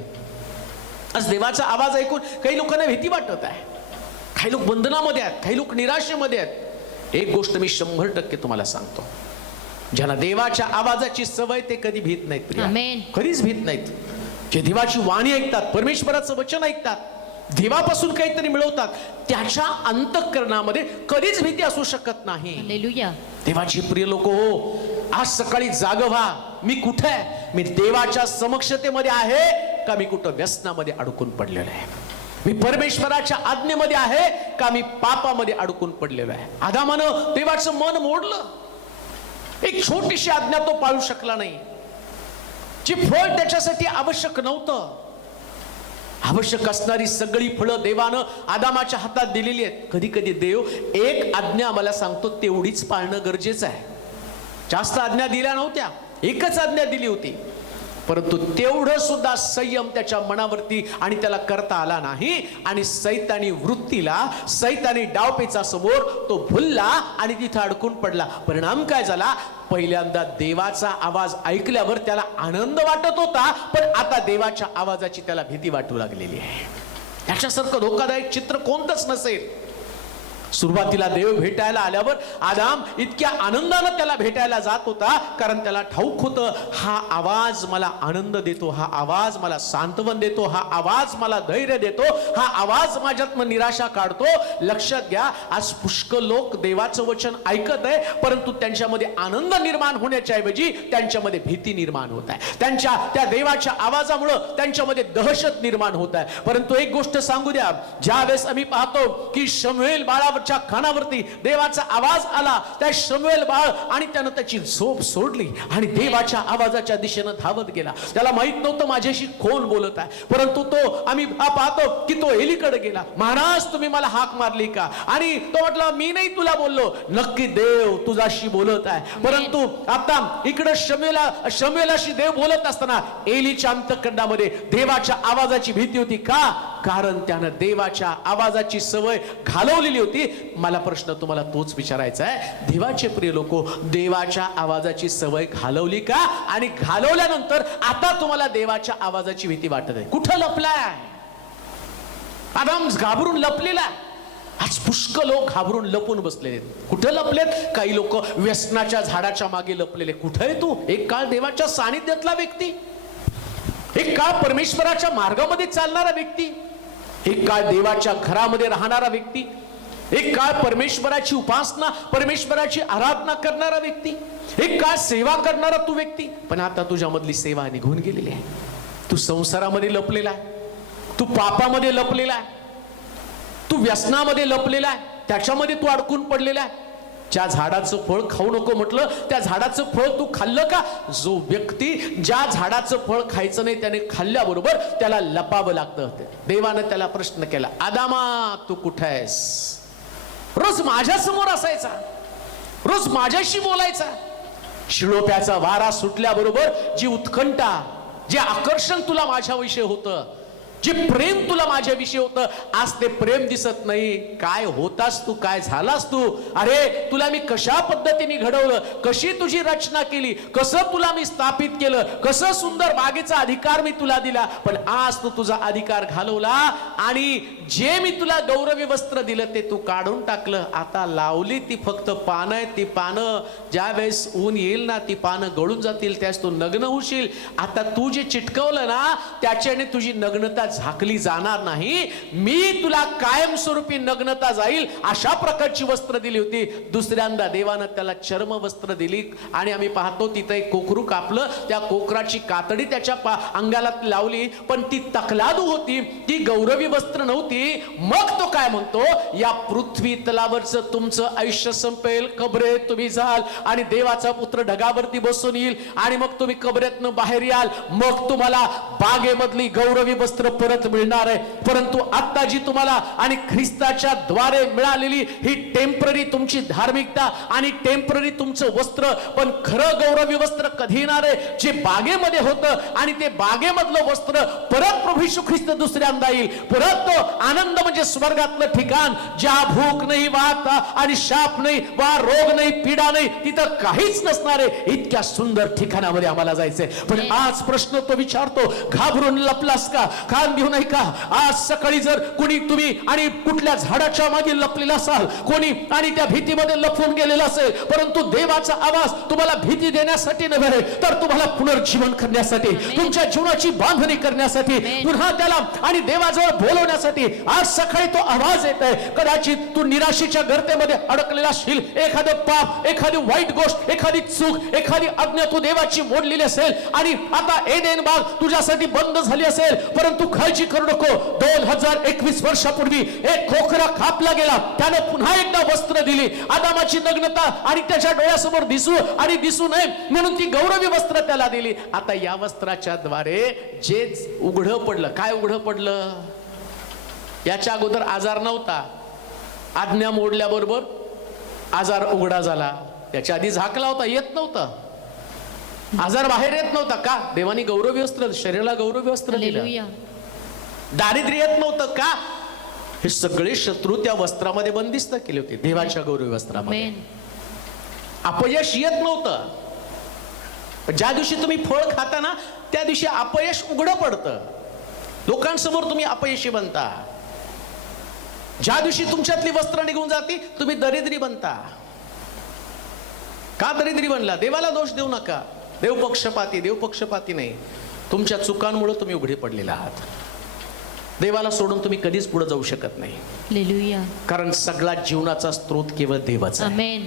आज देवाचा आवाज ऐकून काही लोकांना भीती वाटत आहे. काही लोक बंधनामध्ये आहेत, काही लोक निराशेमध्ये आहेत. एक गोष्ट मी 100% तुम्हाला सांगतो, ज्यांना देवाच्या आवाजाची सवय ते कधी भीत नाहीत प्रिया. कधीच भीत नाहीत. जे देवाची वाणी ऐकतात, परमेश्वराचं वचन ऐकतात, देवापासून काहीतरी मिळवतात, त्याच्या अंतःकरणामध्ये कधीच भीती असू शकत नाही. हालेलुया. देवाची प्रिय लोक हो, आज सकाळी जाग व्हा. मी कुठे आहे? मी देवाच्या समक्षतेमध्ये आहे का मी कुठं व्यसनामध्ये अडकून पडलेलो आहे? मी परमेश्वराच्या आज्ञेमध्ये आहे का मी पापामध्ये अडकून पडलेलो आहे? आदामानं देवाचं मन मोडलं. एक छोटीशी आज्ञा तो पाळू शकला नाही. जे फळ त्याच्यासाठी आवश्यक नव्हतं, आवश्यक असणारी सगळी फळं देवानं आदामाच्या हातात दिलेली आहेत. कधी कधी देव एक आज्ञा आम्हाला सांगतो तेवढीच पाळणं गरजेचं आहे. जास्त आज्ञा दिल्या नव्हत्या, एकच आज्ञा दिली होती, परंतु तेवढं सुद्धा संयम त्याच्या मनावरती आणि त्याला करता आला नाही. आणि सैतानी वृत्तीला, सैतानी डावपेचा समोर तो भुलला आणि तिथं अडकून पडला. परिणाम काय झाला? पहिल्यांदा देवाचा आवाज ऐकल्यावर त्याला आनंद वाटत होता, पण आता देवाच्या आवाजाची त्याला भीती वाटू लागलेली आहे. याच्यासारखं धोकादायक चित्र कोणतंच नसेल. सुरुवातीला देव भेटायला आल्यावर आदाम इतक्या आनंदानं त्याला भेटायला जात होता, कारण त्याला ठाऊक होतं हा आवाज मला आनंद देतो, हा आवाज मला सांत्वन देतो, हा आवाज मला धैर्य देतो, हा आवाज माझ्यातनं निराशा काढतो. लक्षात घ्या, आज पुष्कळ लोक देवाचं वचन ऐकत आहे, परंतु त्यांच्यामध्ये आनंद निर्माण होण्याच्या ऐवजी त्यांच्यामध्ये भीती निर्माण होत आहे. त्यांच्या त्या देवाच्या आवाजामुळं त्यांच्यामध्ये दहशत निर्माण होत आहे. परंतु एक गोष्ट सांगू द्या, ज्यावेळेस आम्ही पाहतो की शमूएल बाळा कानावरती देवाचा आवाज आला, त्या शमूएल बाळ आणि त्यानं त्याची झोप सोडली आणि देवाच्या आवाजाच्या दिशेनं धावत गेला. त्याला माहित नव्हतं माझ्याशी कोण बोलत आहे, परंतु तो आम्ही पाहतो की तो एलीकडे गेला. महाराज तुम्ही मला हाक मारली का? आणि तो म्हटला मी नाही तुला बोललो. नक्की देव तुझ्याशी बोलत आहे. परंतु आता इकडे शमूएलाशी देव बोलत असताना एलीच्या अंतःकरणामध्ये देवाच्या आवाजाची भीती होती. का? कारण त्यानं देवाच्या आवाजाची सवय घालवलेली होती. मला प्रश्न तुम्हाला तोच विचारायचा आहे, देवाचे प्रिय लोको, देवाच्या आवाजाची सवय घालवली का? आणि घालवल्यानंतर आता तुम्हाला देवाच्या आवाजाची भीती वाटत आहे? कुठं लपलाय? आदाम घाबरून लपलेला. आज पुष्कळ लोक घाबरून लपून बसलेले. कुठं लपलेत? काही लोक व्यसनाच्या झाडाच्या मागे लपलेले. कुठं आहे तू? एक काळ देवाच्या सानिध्यातला व्यक्ती, एक काळ परमेश्वराच्या मार्गामध्ये चालणारा व्यक्ती, एक काळ देवाच्या घरामध्ये राहणारा व्यक्ती, एक काळ परमेश्वराची उपासना, परमेश्वराची आराधना करणारा व्यक्ती, एक काळ सेवा करणारा तू व्यक्ती, पण आता तुझ्यामधली सेवा निघून गेलेली आहे. तू संसारामध्ये लपलेला आहे, तू पापामध्ये लपलेला आहे, तू व्यसनामध्ये लपलेला आहे, त्याच्यामध्ये तू अडकून पडलेला आहे. ज्या झाडाचं फळ खाऊ नको म्हटलं त्या झाडाचं फळ तू खाल्लं का? जो व्यक्ती ज्या झाडाचं फळ खायचं नाही त्याने खाल्ल्याबरोबर त्याला लपावं लागतं. देवानं त्याला प्रश्न केला, आदामा तू कुठे आहेस? रोज माझ्या समोर असायचा, रोज माझ्याशी बोलायचा. शिळोप्याचा वारा सुटल्याबरोबर जी उत्कंठा, जे आकर्षण तुला माझ्याविषयी होतं, जे प्रेम तुला माझ्याविषयी होतं, आज ते प्रेम दिसत नाही. काय होतास तू, काय झालास तू? अरे तुला मी कशा पद्धतीने घडवलं, कशी तुझी रचना केली, कसं तुला मी स्थापित केलं, कसं सुंदर बागेचा अधिकार मी तुला दिला, पण आज तू तुझा अधिकार घालवला आणि जे मी तुला गौरवी वस्त्र दिलं ते तू काढून टाकलं. आता लावली ती फक्त पानं आहेत, ती पानं ज्या वेळेस ऊन येईल ना ती पानं गळून जातील, त्यास तू नग्न होशील. आता तू जे चिटकवलं ना त्याच्याने तुझी नग्नता झाकली जाणार नाही. मी तुला कायमस्वरूपी नग्नता जाईल अशा प्रकारची वस्त्र दिली होती. दुसऱ्यांदा देवानं त्याला चर्म वस्त्र दिली आणि आम्ही पाहतो तिथं एक कोकरू कापलं, त्या कोकराची कातडी त्याच्या अंगाला लावली, पण ती तकलादू होती, ती गौरवी वस्त्र नव्हती. मग तो काय म्हणतो, या पृथ्वी तलावरचं तुमचं आयुष्य संपेल, कबरे तुम्ही जाल आणि देवाचा पुत्र ढगावरती बसून येईल आणि मग तुम्ही कबरेतनं बाहेर याल, मग तुम्हाला बागेमधली गौरवी वस्त्र परत मिळणार आहे. परंतु आता जी तुम्हाला आणि ख्रिस्ताच्या द्वारे मिळालेली ही टेम्पररी तुमची धार्मिकता आणि टेम्पररी तुमचं वस्त्र, पण खरं गौरवी वस्त्र कधी येणार आहे? जे बागेमध्ये होतं आणि ते बागेमधलं वस्त्र परत प्रभू येशू ख्रिस्त दुसऱ्यांदा येईल. परत तो आनंद म्हणजे स्वर्गातलं ठिकाण, ज्या भूक नाही, वात आणि शाप नाही, वा रोग नाही, पीडा नाही, तिथं काहीच नसणार आहे. इतक्या सुंदर ठिकाणामध्ये आम्हाला जायचंय. पण आज प्रश्न तो विचारतो, घाबरून लपलास का? कान घेऊ नाही का? आज सकाळी जर कोणी तुम्ही आणि कुठल्या झाडाच्या मागे लपलेला असाल, कोणी आणि त्या भीतीमध्ये लपून गेलेला असेल, परंतु देवाचा आवाज तुम्हाला भीती देण्यासाठी नव्हे तर तुम्हाला पुनर्जीवन करण्यासाठी, तुमच्या जीवनाची बांधणी करण्यासाठी, पुन्हा त्याला आणि देवाजवळ बोलवण्यासाठी आज सकाळी तो आवाज येत आहे. कदाचित तू निराशेच्या गर्तेमध्ये अडकलेला असशील, एखादं पाप, एखादी वाईट गोष्ट, एखादी चूक, एखादी आज्ञा तू देवाची मोडलेली असेल आणि आता एदेन बाग तुझ्यासाठी बंद झाली असेल, परंतु काळजी करू नको. 2021 वर्षापूर्वी एक खोकरा कापला गेला, त्यानं पुन्हा एकदा वस्त्र दिली. आदामाची नग्नता आणि त्याच्या डोळ्यासमोर दिसू आणि दिसू नये म्हणून ती गौरवी वस्त्र त्याला दिली. आता या वस्त्राच्या द्वारे जे उघडं पडलं, काय उघडं पडलं? याच्या अगोदर आजार नव्हता, आज्ञा मोडल्याबरोबर आजार उघडा झाला. त्याच्या आधी झाकला होता, येत नव्हता, आजार बाहेर येत नव्हता. का? देवानी गौरवी वस्त्र, शरीराला गौरवी वस्त्र दिलं. दारिद्र्य येत नव्हतं. का? हे सगळे शत्रू त्या वस्त्रामध्ये बंदिस्त केले होते, देवाच्या गौरवी वस्त्रामध्ये. अपयश येत नव्हतं. ज्या दिवशी तुम्ही फळ खाता ना त्या दिवशी अपयश उघडं पडतं, लोकांसमोर तुम्ही अपयशी बनता. ज्या दिवशी तुमच्यातली वस्त्र निघून जाती तुम्ही दरिद्री बनता. का दरिद्री बनला? देवाला दोष देऊ नका. देव पक्षपाती नाही. तुमच्या चुकांमुळे तुम्ही उघडे पडलेला आहात. देवाला सोडून तुम्ही कधीच पुढे जाऊ शकत नाही. हालेलुया. कारण सगळा जीवनाचा स्रोत केवळ देवाचा आहे. आमेन.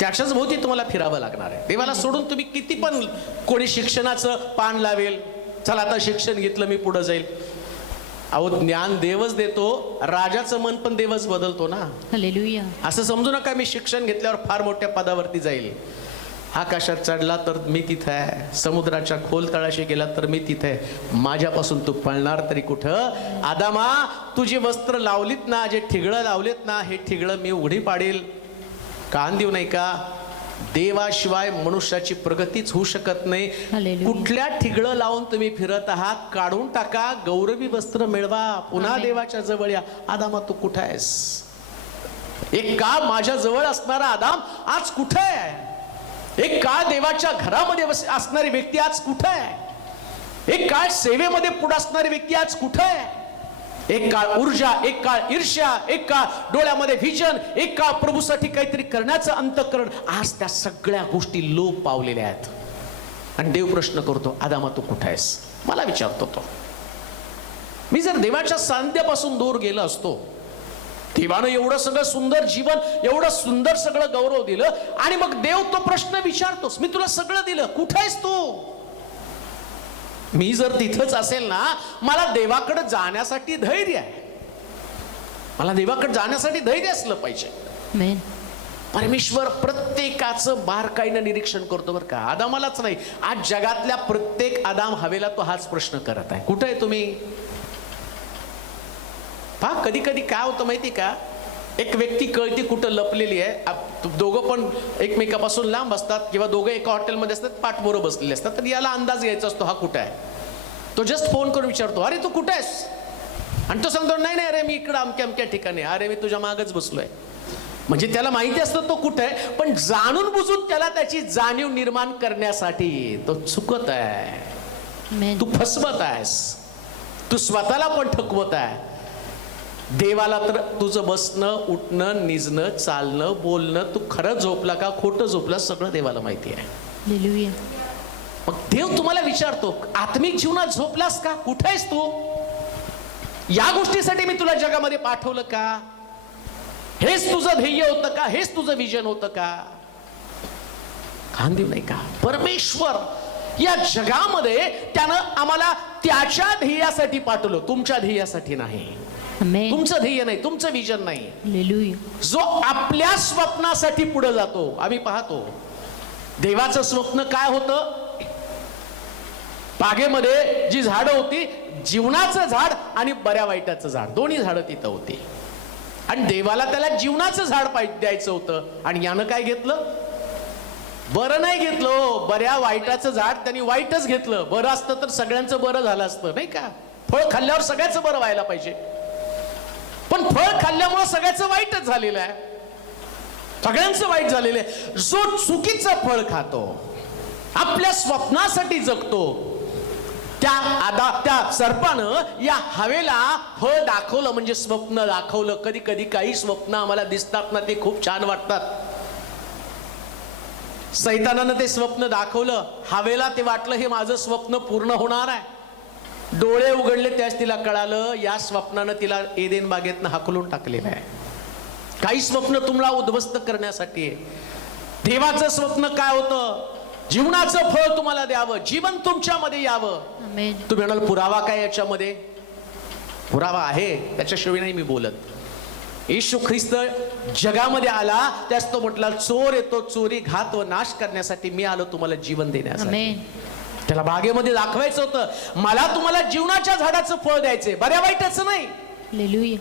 त्याच्याच भोवती तुम्हाला फिरावं लागणार आहे. देवाला सोडून तुम्ही किती पण, कोणी शिक्षणाचं पान लावेल, चला आता शिक्षण घेतलं मी पुढे जाईल. अहो ज्ञान देवच देतो, राजाचं मन पण देवच बदलतो ना. हालेलुया. असं समजू नका मी शिक्षण घेतल्यावर फार मोठ्या पदावरती जाईल. आकाशात चढला तर मी तिथे आहे, समुद्राच्या खोल तळाशी गेला तर मी तिथे आहे. माझ्यापासून तू पळणार तरी कुठं? आदामा तुझी वस्त्र लावलीत ना, जे ठिगळं लावलेत ना, हे ठिगळं मी उघडी पाडेल. कान देऊ नाही का? देवाशिवाय मनुष्याची प्रगतीच होऊ शकत नाही. कुठल्या ठिगळं लावून तुम्ही फिरत आहात? काढून टाका, गौरवी वस्त्र मिळवा, पुन्हा देवाच्या जवळ या. आदामा तू कुठे आहेस? एक काळ माझ्या जवळ असणारा आदाम आज कुठे आहे? एक काळ देवाच्या घरामध्ये असणारी व्यक्ती आज कुठे आहे? एक काळ सेवेमध्ये पुढे असणारी व्यक्ती आज कुठे आहे? एक काळ ऊर्जा, एक काळ ईर्ष्या, एक काळ डोळ्यामध्ये व्हिजन, एक काळ प्रभूसाठी काहीतरी करण्याचं अंतःकरण, आज त्या सगळ्या गोष्टी लोप पावलेल्या आहेत. आणि देव प्रश्न करतो, आदामा तू कुठे आहेस? मला विचारतो तो. मी जर देवाच्या सान्निध्यापासून दूर गेलो असतो, देवानं एवढं सगळं सुंदर जीवन, एवढं सुंदर सगळं गौरव दिलं, आणि मग देव तो प्रश्न विचारतोस, मी तुला सगळं दिलं, कुठे आहेस तू? मी जर तिथंच असेल ना, मला देवाकडे जाण्यासाठी धैर्य आहे, मला देवाकडे जाण्यासाठी धैर्य असलं पाहिजे. आमेन. परमेश्वर प्रत्येकाचं बारकाईनं निरीक्षण करतो बरं का. आदामालाच नाही, आज जगातल्या प्रत्येक आदाम हवेला तो हाच प्रश्न करत आहे, कुठे आहे तुम्ही? पहा, कधी कधी काय होतं माहिती का, एक व्यक्ती कळती कुठं लपलेली आहे, दोघं पण एकमेकापासून लांब असतात, किंवा दोघं एका हॉटेलमध्ये असतात, पाठमोरं बसलेले असतात, तर याला अंदाज घ्यायचा असतो हा कुठं आहे. तो जस्ट फोन करून विचारतो, अरे तू कुठे आहेस? आणि तो सांगतो, नाही नाही, अरे मी इकडं अमक्या अमक्या ठिकाणी, अरे मी तुझ्या मागच बसलोय. म्हणजे त्याला माहिती असतं तो कुठे आहे, पण जाणून बुजून त्याला त्याची जाणीव निर्माण करण्यासाठी तो चुकत आहे, आमेन. तू फसवत आहेस, तू स्वतःला पण ठकवत आहे. देवाला तर तुझं बसणं, उठणं, निजणं, चालणं, बोलणं, तू खरं झोपला का खोटं झोपला सगळं देवाला माहिती आहे. हालेलुया. मग देव तुम्हाला विचारतो, आत्मिक जीवनात झोपलास का? कुठे आहेस तू? या गोष्टीसाठी मी तुला जगामध्ये पाठवलं का? हेच तुझं ध्येय होतं का? हेच तुझं विजन होतं का? खांदीव नाही का? परमेश्वर या जगामध्ये त्यानं आम्हाला त्याच्या ध्येयासाठी पाठवलं, तुमच्या ध्येयासाठी नाही. आमेन. तुमचं ध्येय नाही, तुमचं विजन नाही. हालेलुया. जो आपल्या स्वप्नासाठी पुढे जातो. आम्ही पाहतो देवाचं स्वप्न काय होतं, बागेमध्ये जी झाडं होती, जीवनाचं झाड आणि बऱ्या वाईटाचं झाड, दोन्ही झाडं तिथं होती, आणि देवाला त्याला जीवनाचं झाड द्यायचं होतं, आणि यानं काय घेतलं? बरं नाही घेतलं, बऱ्या वाईटाचं झाड त्यांनी वाईटच घेतलं. बरं असतं तर सगळ्यांचं बरं झालं असतं नाही का? फळ खाल्ल्यावर सगळ्याचं बरं व्हायला पाहिजे, पण फळ खाल्ल्यामुळे सगळ्याचं वाईटच झालेलं आहे, सगळ्यांचं वाईट झालेलं आहे. जो चुकीचं फळ खातो, आपल्या स्वप्नासाठी जगतो, त्या सर्पानं या हवेला फळ दाखवलं, म्हणजे स्वप्न दाखवलं. कधी कधी काही स्वप्न आम्हाला दिसतात ना, ते खूप छान वाटतात. सैतानानं ते स्वप्न दाखवलं हवेला, ते वाटलं हे माझं स्वप्न पूर्ण होणार आहे. डोळे उघडले त्याच तिला कळालं, या स्वप्नानं तिला एदेन बागेतनं हाकलून टाकलेलं आहे. काही स्वप्न तुम्हाला उद्ध्वस्त करण्यासाठी आहे. देवाचं स्वप्न काय होतं? जीवनाचं फळ तुम्हाला द्यावं, जीवन तुमच्यामध्ये यावं. आमेन. तुम्ही म्हणाल पुरावा काय याच्यामध्ये? पुरावा आहे, त्याच्याशिवाय नाही मी बोलत. येशू ख्रिस्त जगामध्ये आला, त्याच तो म्हटला, चोर येतो चोरी, घात व नाश करण्यासाठी, मी आलो तुम्हाला जीवन देण्यासाठी. आमेन. त्याला बागेमध्ये दाखवायचं होतं, मला तुम्हाला जीवनाच्या झाडाचं फळ द्यायचंय, बऱ्या वाईटाचं नाही. हालेलुया.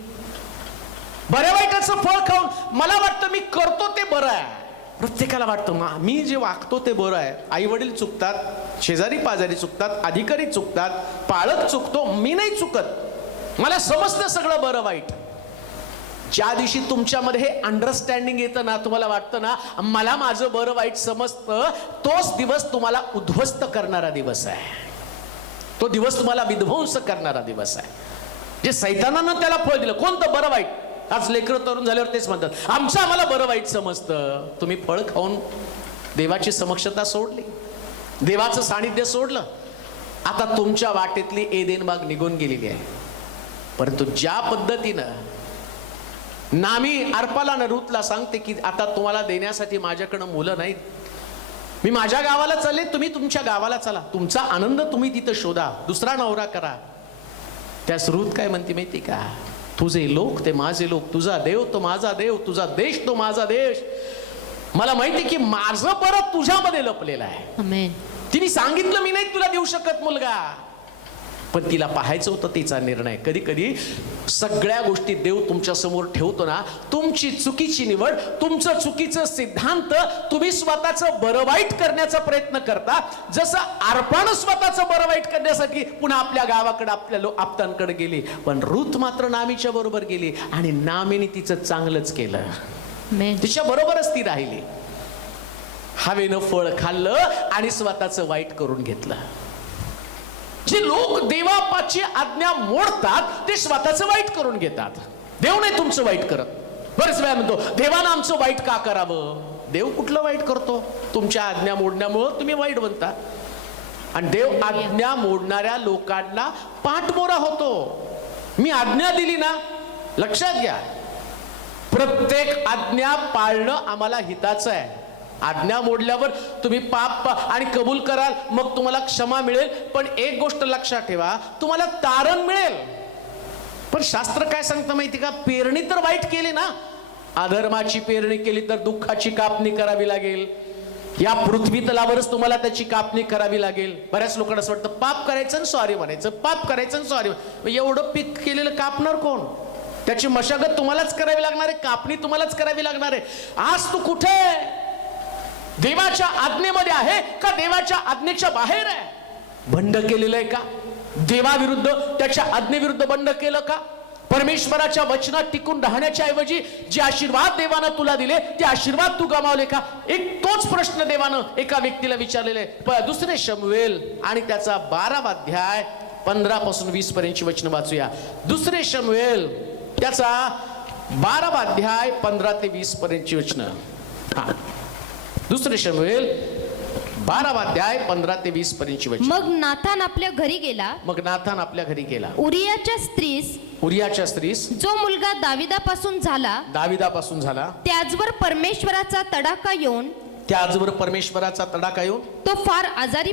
बऱ्या वाईटाचं फळ खाऊन मला वाटतं मी करतो ते बरं आहे. प्रत्येकाला वाटतं मी जे वागतो ते बरं आहे. आई वडील चुकतात, शेजारी पाजारी चुकतात, अधिकारी चुकतात, पालक चुकतो, मी नाही चुकत, मला समजतं सगळं बरं वाईट. ज्या दिवशी तुमच्यामध्ये हे अंडरस्टँडिंग येतं ना, तुम्हाला वाटतं ना मला माझं बरं वाईट समजतं, तोच दिवस तुम्हाला उद्ध्वस्त करणारा दिवस आहे. तो दिवस तुम्हाला विध्वंस करणारा दिवस आहे. जे सैतानानं त्याला फळ दिलं, कोणतं? बरं वाईट. आज लेकरं तरुण झाल्यावर तेच म्हणतात, आमचं आम्हाला बरं वाईट समजतं. तुम्ही फळ खाऊन देवाची समक्षता सोडली, देवाचं सानिध्य सोडलं. आता तुमच्या वाटेतली एदेन बाग निघून गेलेली आहे. परंतु ज्या पद्धतीनं नामी अर्पाला न रूतला सांगते की आता तुम्हाला देण्यासाठी माझ्याकडं मुलं नाहीत, मी माझ्या गावाला चालले, तुम्ही तुमच्या गावाला चला, तुमचा आनंद तुम्ही तिथं शोधा, दुसरा नवरा करा. त्यास रूत काय म्हणते माहिती का? तुझे लोक ते माझे लोक, तुझा देव तो माझा देव, तुझा देश तो माझा देश. मला माहिती की माझं बरं तुझ्यामध्ये लपलेलं आहे. आमेन. तिने सांगितलं मी नाही तुला देऊ शकत मुलगा, पण तिला पाहायचं होतं तिचा निर्णय. कधी कधी सगळ्या गोष्टी देव तुमच्या समोर ठेवतो ना, तुमची चुकीची निवड, तुमचं चुकीचं सिद्धांत, तुम्ही स्वतःचं बरं वाईट करण्याचा प्रयत्न करता. जसं अर्पानं स्वतःचं बरं वाईट करण्यासाठी पुन्हा आपल्या गावाकडे, आपल्या आप्तांकडे गेली, पण रूथ मात्र नामीच्या बरोबर गेली आणि नामीने तिचं चांगलंच केलं. आमेन. तिच्या बरोबरच ती राहिली. हवेनं फळ खाल्लं आणि स्वतःचं वाईट करून घेतलं. जे लोक देवाची आज्ञा मोडतात ते स्वतःचं वाईट करून घेतात. देव नाही तुमचं वाईट करत. बरेच वेळा म्हणतो देवानं आमचं वाईट का करावं? देव कुठलं वाईट करतो? तुमच्या आज्ञा मोडण्यामुळं तुम्ही वाईट बनता. आणि देव आज्ञा मोडणाऱ्या लोकांना पाठमोरा होतो. मी आज्ञा दिली ना, लक्षात घ्या, प्रत्येक आज्ञा पाळणं आम्हाला हिताचं आहे. आज्ञा मोडल्यावर तुम्ही पाप आणि कबूल कराल, मग तुम्हाला क्षमा मिळेल. पण एक गोष्ट लक्षात ठेवा, तुम्हाला तारण मिळेल. पण शास्त्र काय सांगतं माहिती का? पेरणी तर वाईट केली ना, अधर्माची पेरणी केली तर दुःखाची कापणी करावी लागेल. या पृथ्वी तलावरच तुम्हाला त्याची कापणी करावी लागेल. बऱ्याच लोकांना असं वाटतं पाप करायचं आणि सॉरी म्हणायचं, पाप करायचं आणि सॉरी. एवढं पीक केलेलं कापणार कोण? त्याची मशागत तुम्हालाच करावी लागणार आहे, कापणी तुम्हालाच करावी लागणार आहे. आज तू कुठे देवाच्या आज्ञेमध्ये आहे का देवाच्या आज्ञेच्या बाहेर आहे? बंड केलेलं आहे का? देवाविरुद्ध, त्याच्या आज्ञेविरुद्ध बंड केलं का? परमेश्वराच्या वचनात टिकून राहण्याच्या ऐवजी जे आशीर्वाद देवानं तुला दिले ते आशीर्वाद तू गमावले का? एक तोच प्रश्न देवानं एका व्यक्तीला विचारलेला आहे. दुसरे शमूएल आणि त्याचा 12वा अध्याय 15 पासून 20 पर्यंतची वचन वाचूया. दुसरे शमूएल त्याचा 12वा अध्याय 15 ते 20 पर्यंतची वचन. दुसरे शमूएल 12वा अध्याय 15 ते 20 पर्यंतची वचन. मग नाथान आपल्या घरी गेला. मग नाथान आपल्या घरी गेला. उरियाच्या स्त्रीस जो मुलगा दाविदापासून झाला त्याचवर परमेश्वराचा तडाखा येऊन तो फार आजारी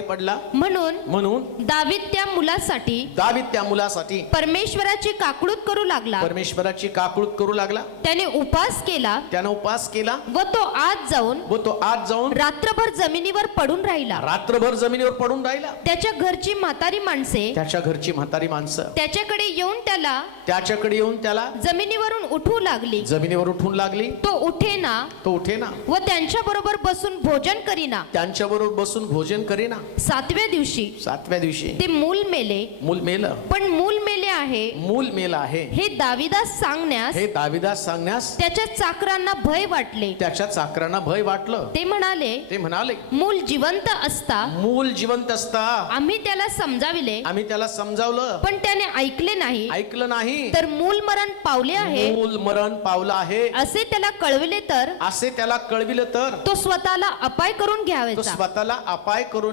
पडला. म्हणून दावीद त्या मुलासाठी परमेश्वराची काकळूत करू लागला. त्याने उपास केला व तो आत जाऊन रात्रभर जमिनीवर पडून राहिला. त्याच्या घरची म्हातारी माणसे त्याच्याकडे येऊन त्याला जमिनीवरून उठवू लागली. तो उठेना व त्यांच्या बरोबर बसून भोजन करीना. 7व्या दिवशी ते मूल मेले. पण मूल मेले आहे हे दाविदास सांगण्यास त्याच्या चाकरांना भय वाटलं. ते म्हणाले मूल जिवंत असता आम्ही त्याला समजावलं पण त्याने ऐकलं नाही. तर मूल मरण पावले आहे असे त्याला कळविले तर तो स्वतःला अपाय करून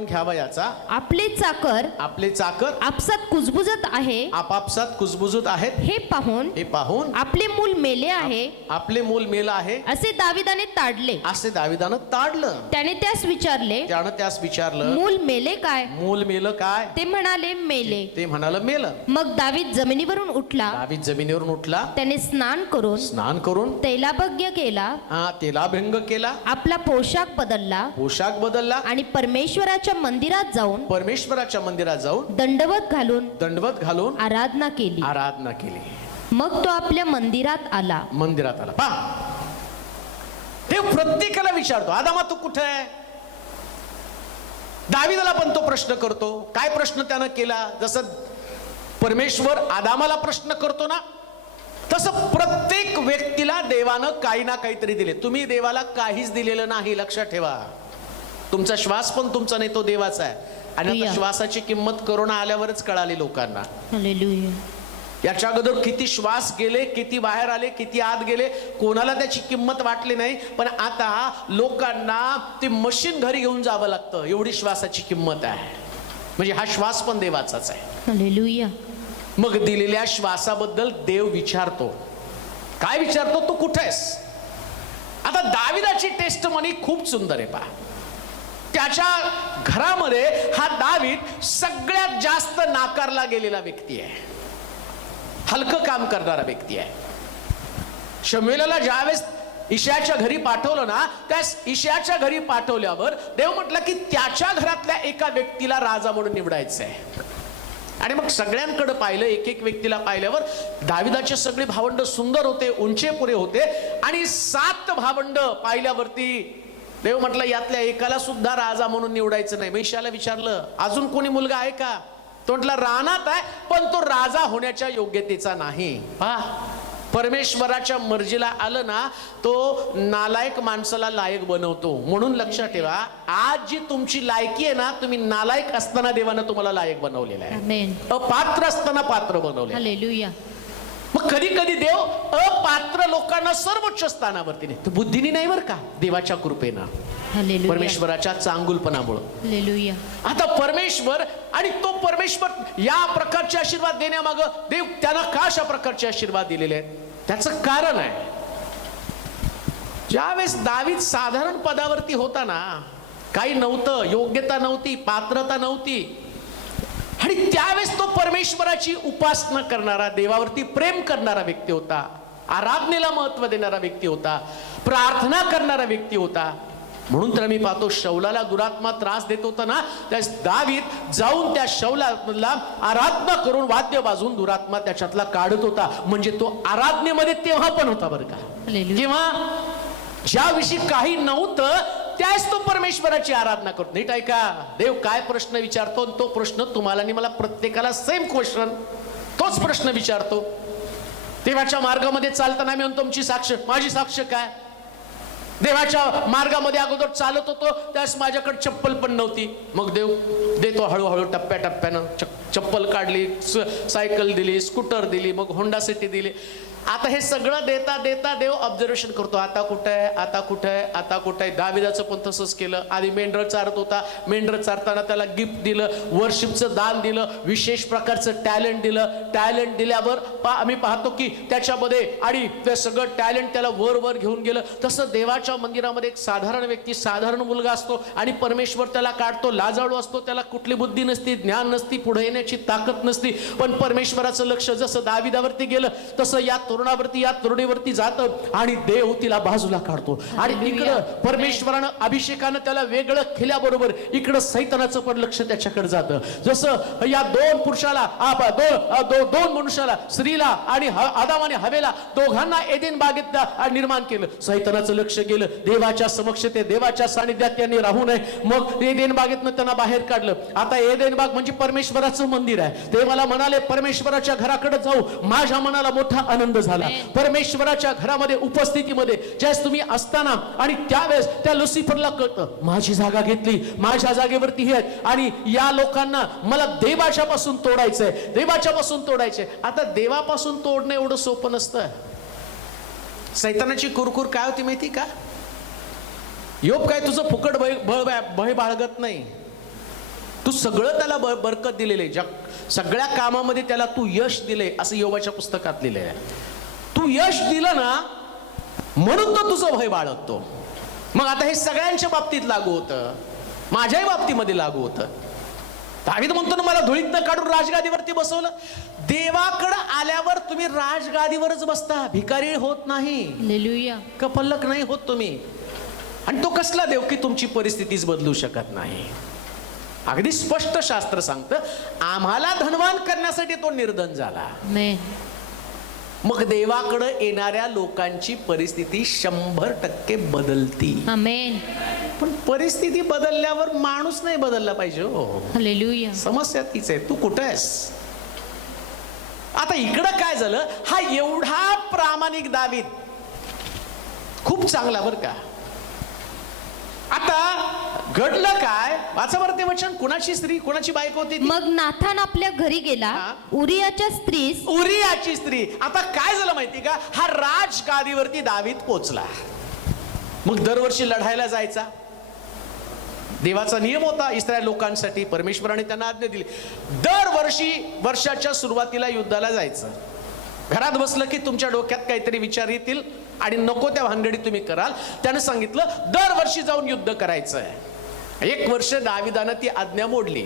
घ्यावयाचा. आपले चाकर आपसात कुजबुजत आहेत हे पाहून आपले मूल मेले आहे असे दाविदाने ताडलं. त्याने त्यास विचारले मूल मेले काय? ते म्हणाले मेलं. मग दावीद जमिनीवरून उठला. त्याने स्नान करून तैलाभंग केला. आपला पोशाख बदलला आणि परमेश्वराच्या मंदिरात जाऊन दंडवत घालून आराधना केली. मग तो आपल्या मंदिरात आला. देव प्रत्येकाला विचारतो, आदामा तू कुठे आहे? दाविदाला पण तो प्रश्न करतो. काय प्रश्न त्यानं केला? जसं परमेश्वर आदामाला प्रश्न करतो ना, तसं प्रत्येक व्यक्तीला देवानं काही ना काहीतरी दिले. तुम्ही देवाला काहीच दिलेलं नाही, लक्षात ठेवा. तुमचा श्वास पण तुमचा नाही, तो देवाचा आहे. आणि आता श्वासाची किंमत कोरोना आल्यावरच कळाली लोकांना. हालेलुया. याच्या अगोदर किती श्वास गेले, किती बाहेर आले, किती आत गेले, कोणाला त्याची किंमत वाटली नाही. पण आता लोकांना ती मशीन घरी घेऊन जावं लागतं, एवढी श्वासाची किंमत आहे. म्हणजे हा श्वास पण देवाचाच आहे. हालेलुया. मग दिलेल्या श्वासाबद्दल देव विचारतो. काय विचारतो? तू कुठे आहेस? आता दाविदाची टेस्टमनी खूप सुंदर आहे. पहा, त्याच्या घरामध्ये हा दावीद सगळ्यात जास्त नाकारला गेलेला व्यक्ती आहे, हलकं काम करणारा व्यक्ती आहे. शमूएलला ज्यावेळेस इशायाच्या घरी पाठवलं ना, त्या इशायाच्या घरी पाठवल्यावर देव म्हटलं की त्याच्या घरातल्या एका व्यक्तीला राजा म्हणून निवडायचं आहे. आणि मग सगळ्यांकडे पाहिलं, एक व्यक्तीला पाहिल्यावर दाविदाचे सगळे भावंड सुंदर होते, उंचेपुरे होते. आणि 7 भावंड पाहिल्यावरती देव म्हटलं यातल्या एकाला सुद्धा राजा म्हणून निवडायचं नाही. इशायाला विचारलं अजून कोणी मुलगा आहे का? तो म्हटला रानात आहे, पण तो राजा होण्याच्या योग्यतेचा नाही. परमेश्वराच्या मर्जीला आलं ना, तो नालायक माणसाला लायक बनवतो. म्हणून लक्षात ठेवा, आज जी तुमची लायकी आहे ना, तुम्ही नालायक असताना देवानं तुम्हाला लायक बनवलेलं आहे, अपात्र असताना पात्र बनवले. हालेलुया. मग कधी कधी देव अपात्र लोकांना सर्वोच्च स्थानावरती नाही, बुद्धीने नाही बरं का, देवाच्या कृपेनं. हालेलुया. परमेश्वराच्या चांगुलपणामुळं. हालेलुया. आता परमेश्वर आणि तो परमेश्वर या प्रकारचे आशीर्वाद देण्यामागं देव त्याला का अशा प्रकारचे आशीर्वाद दिलेले आहेत त्याचं कारण आहे. ज्यावेळेस दावीद साधारण पदावरती होता ना, काही नव्हतं, योग्यता नव्हती, पात्रता नव्हती, आणि त्यावेळेस तो परमेश्वराची उपासना करणारा, देवावरती प्रेम करणारा व्यक्ती होता, आराधनेला महत्व देणारा व्यक्ती होता, प्रार्थना करणारा व्यक्ती होता. म्हणून तर मी पाहतो शौलाला दुरात्मा त्रास देत होता ना, त्या दावीद जाऊन त्या शौलाला आराधना करून वाद्य वाजवून दुरात्मा त्याच्यातला काढत होता. म्हणजे तो आराधनेमध्ये तेव्हा पण होता बरं का. किंवा ज्याविषयी काही नव्हतं त्याच तो परमेश्वराची आराधना करतो. नीट ऐका, देव काय प्रश्न विचारतो तो प्रश्न तुम्हाला आणि मला प्रत्येकाला सेम क्वेश्चन, तोच प्रश्न विचारतो. देवाच्या मार्गामध्ये चालताना मी म्हणतो तुमची साक्ष, माझी साक्ष काय? देवाच्या मार्गामध्ये अगोदर चालत होतो त्यास माझ्याकडे चप्पल पण नव्हती. मग देव देतो हळूहळू टप्प्याटप्प्यानं. चप्पल काढली, सायकल दिली, स्कूटर दिली, मग होंडा सिटी दिली. आता हे सगळं देता देता देव ऑब्झर्वेशन करतो, आता कुठं आहे, आता कुठं आहे, आता कुठं आहे. दाविदाचं पण तसंच केलं. आधी मेंढर चारत होता, मेंढर चारताना त्याला गिफ्ट दिलं, वर्शिपचं दान दिलं, विशेष प्रकारचं टॅलेंट दिलं. टॅलेंट दिल्यावर आम्ही पाहतो की त्याच्यामध्ये आणि ते सगळं टॅलेंट त्याला वर वर घेऊन गेलं. तसं देवाच्या मंदिरामध्ये एक साधारण व्यक्ती, साधारण मुलगा असतो आणि परमेश्वर त्याला काढतो. लाजाळू असतो, त्याला कुठली बुद्धी नसती, ज्ञान नसती, पुढे येण्याची ताकद नसती, पण परमेश्वराचं लक्ष जसं दाविदावरती गेलं तसं या तरुणावरती, या तरुणीवरती जातं आणि देव तिला बाजूला काढतो. आणि इकडं परमेश्वरानं अभिषेकानं त्याला वेगळं केल्याबरोबर इकडं सैतानाचं पण लक्ष त्याच्याकडे जातं. जसं या दोन पुरुषाला, दोन मनुष्याला, स्त्रीला आणि आदाम आणि हवेला, दोघांना एदेन बागेत निर्माण केलं. सैतानाचं लक्ष गेलं देवाच्या समक्षते, देवाच्या सानिध्यात त्यांनी राहू नये. मग एदेन बागेतनं त्यांना बाहेर काढलं. आता एदेन बाग म्हणजे परमेश्वराचं मंदिर आहे. ते मला म्हणाले परमेश्वराच्या घराकडे जाऊ. माझ्या मनाला मोठा आनंद झाला. परमेश्वराच्या घरामध्ये, उपस्थितीमध्ये ज्यावेळेस तुम्ही असताना आणि त्यावेळेस त्या लुसिफरला कळतं माझी जागा घेतली, माझ्या जागेवरती हे आहेत आणि या लोकांना मला देवाच्या पासून तोडायचंय, देवाच्या पासून तोडायचंय. आता देवापासून तोडणं एवढं सोपं नसतं. सैतानाची कुरकुर काय होती माहिती का? योब काय तुझं फुकट भय बाळगत नाही. तू सगळं त्याला बरकत दिलेले, सगळ्या कामामध्ये त्याला तू यश दिले असं योबाच्या पुस्तकात लिहिलेलं आहे. तू यश दिलं ना म्हणून तो तुझं भय बाळगतो. मग आता हे सगळ्यांच्या बाबतीत लागू होतं, माझ्याही बाबतीमध्ये लागू होतं. दावीद म्हणतो ना मला धुळीतनं काढून राजगादीवरती बसवलं. देवाकडे आल्यावर तुम्ही राजगादीवरच बसता, भिकारी होत नाही, कपल्लक नाही होत तुम्ही. आणि तो कसला देव की तुमची परिस्थितीच बदलू शकत नाही. अगदी स्पष्ट शास्त्र सांगतं आम्हाला धनवान करण्यासाठी तो निर्धन झाला. मग देवाकडे येणाऱ्या लोकांची परिस्थिती 100% बदलती. पण परिस्थिती बदलल्यावर माणूस नाही बदलला पाहिजे हो. हालेलुया. समस्या तीच आहे, तू कुठे आहेस? आता इकडं काय झालं, हा एवढा प्रामाणिक दावीद खूप चांगला बरं का. आता घडलं काय, वाचा बरं ते वचन. कुणाची स्त्री, कुणाची बायको होती? मग नाथान आपल्या घरी गेला, उरियाची स्त्री. आता काय झालं माहिती का, हा राजगादीवरती दावीद पोचला. मग दरवर्षी लढायला जायचा, देवाचा नियम होता इस्रायल लोकांसाठी, परमेश्वराने त्यांना आज्ञा दिली. दरवर्षी वर्षाच्या सुरुवातीला युद्धाला जायचं. घरात बसलं की तुमच्या डोक्यात काहीतरी विचार येतील आणि नको त्या भानगडीत तुम्ही कराल. त्यानं सांगितलं दरवर्षी जाऊन युद्ध करायचं आहे. 1 वर्ष दाविदानं ती आज्ञा मोडली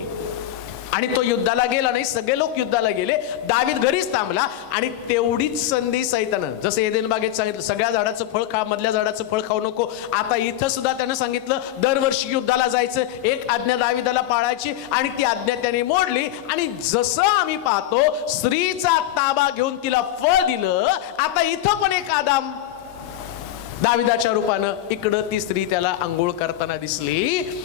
आणि तो युद्धाला गेला नाही. सगळे लोक युद्धाला गेले, दावीद घरीच थांबला. आणि तेवढीच संधी सैतानं, जसं एदेन बागेत सांगितलं सगळ्या झाडाचं फळ खा, मधल्या झाडाचं फळ खाऊ नको, आता इथं सुद्धा त्यानं सांगितलं दरवर्षी युद्धाला जायचं. एक आज्ञा दाविदाला पाळायची आणि ती आज्ञा त्याने मोडली. आणि जसं आम्ही पाहतो स्त्रीचा ताबा घेऊन तिला फळ दिलं. आता इथं पण एक आदाम दाविदाच्या रूपानं इकडं ती स्त्री त्याला आंघोळ करताना दिसली.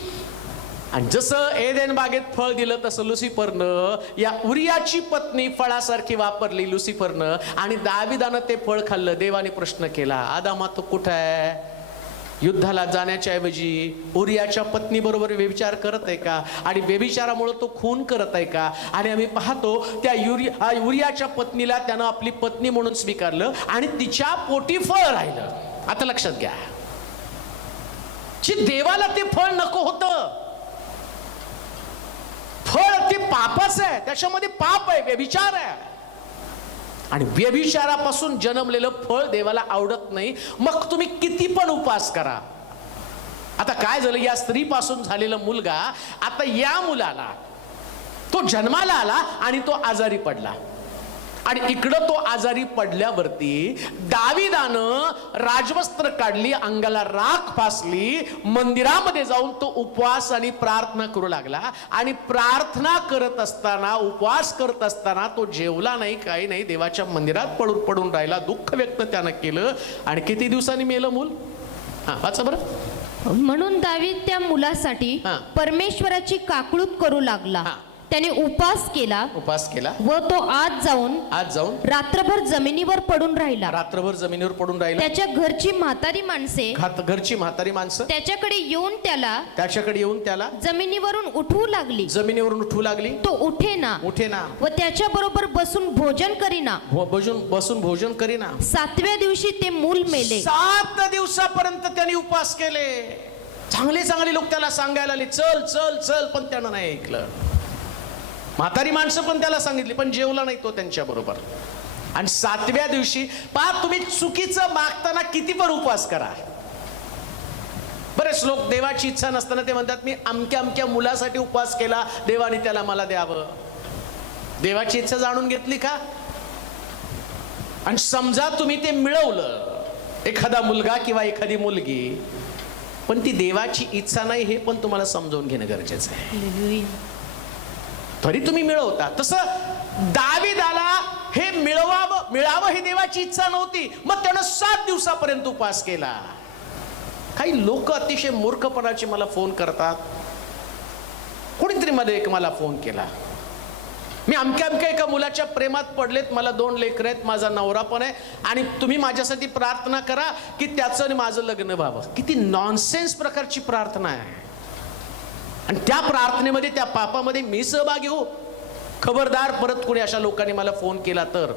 आणि जसं एदेन बागेत फळ दिलं तसं लुसिफरनं या उरियाची पत्नी फळासारखी वापरली लुसिफरनं, आणि दाविदानं ते फळ खाल्लं. देवाने प्रश्न केला आदामा तू कुठं आहे? युद्धाला जाण्याच्या ऐवजी उरियाच्या पत्नी बरोबर व्यभिचार करत आहे का? आणि व्यभिचारामुळे तो खून करत आहे का? आणि आम्ही पाहतो त्या उरियाच्या पत्नीला त्यानं आपली पत्नी म्हणून स्वीकारलं आणि तिच्या पोटी फळ राहिलं. आता लक्षात घ्या, देवाला ते फळ नको होतं. फळ ते पापाचं आहे, त्याच्यामध्ये पाप आहे, व्यभिचार आहे. आणि व्यभिचारापासून जन्मलेलं फळ देवाला आवडत नाही. मग तुम्ही किती पण उपवास करा. आता काय झालं, या स्त्रीपासून झालेला मुलगा, आता या मुलाला तो जन्माला आला आणि तो आजारी पडला. आणि इकडं तो आजारी पडल्यावरती दाविदानं राजवस्त्र काढली, अंगाला राख फासली, मंदिरामध्ये जाऊन तो उपवास आणि प्रार्थना करू लागला. आणि प्रार्थना करत असताना, उपवास करत असताना तो जेवला नाही, काही नाही, देवाच्या मंदिरात पडून राहिला, दुःख व्यक्त त्यानं केलं. आणि किती दिवसांनी मेलं मूल? वाचा बरं. म्हणून दावीद त्या मुलासाठी परमेश्वराची काकळूत करू लागला. त्याने उपवास केला व तो आज जाऊन रात्रभर जमिनीवर पडून राहिला. त्याच्या घरची म्हातारी माणसे त्याच्याकडे येऊन त्याला जमिनीवरून उठवू लागली. तो उठेना व त्याच्या बरोबर बसून भोजन करीना. 7व्या दिवशी ते मूल मेले. 7 दिवसापर्यंत त्यांनी उपवास केले. चांगले लोक त्याला सांगायला आले, चल चल चल, पण त्यानं नाही ऐकलं. म्हातारी माणसं पण त्याला सांगितली, पण जेवला नाही तो त्यांच्या बरोबर. आणि 7व्या दिवशी तुम्ही चुकीचं मागताना किती पण उपवास करा. बरेच लोक देवाची इच्छा नसताना ते म्हणतात, मी अमक्या मुलासाठी उपवास केला, देवाने त्याला मला द्यावं. देवाची इच्छा जाणून घेतली का? आणि समजा तुम्ही ते मिळवलं, एखादा मुलगा किंवा एखादी मुलगी, पण ती देवाची इच्छा नाही हे पण तुम्हाला समजावून घेणं गरजेचं आहे. तरी तुम्ही मिळवता. तसं दाविदाला हे मिळावं ही देवाची इच्छा नव्हती, मग त्यानं 7 दिवसापर्यंत उपवास केला. काही लोक अतिशय मूर्खपणाचे मला फोन करतात. कोणीतरी मध्ये एक मला फोन केला, मी अमक्या एका मुलाच्या प्रेमात पडलेत, मला 2 लेकरं आहेत, माझा नवरा पण आहे, आणि तुम्ही माझ्यासाठी प्रार्थना करा की त्याचं आणि माझं लग्न व्हावं. किती नॉनसेन्स प्रकारची प्रार्थना आहे. आणि त्या प्रार्थनेमध्ये, त्या पापामध्ये मी सहभागी हो. खबरदार, परत कोणी अशा लोकांनी मला फोन केला तर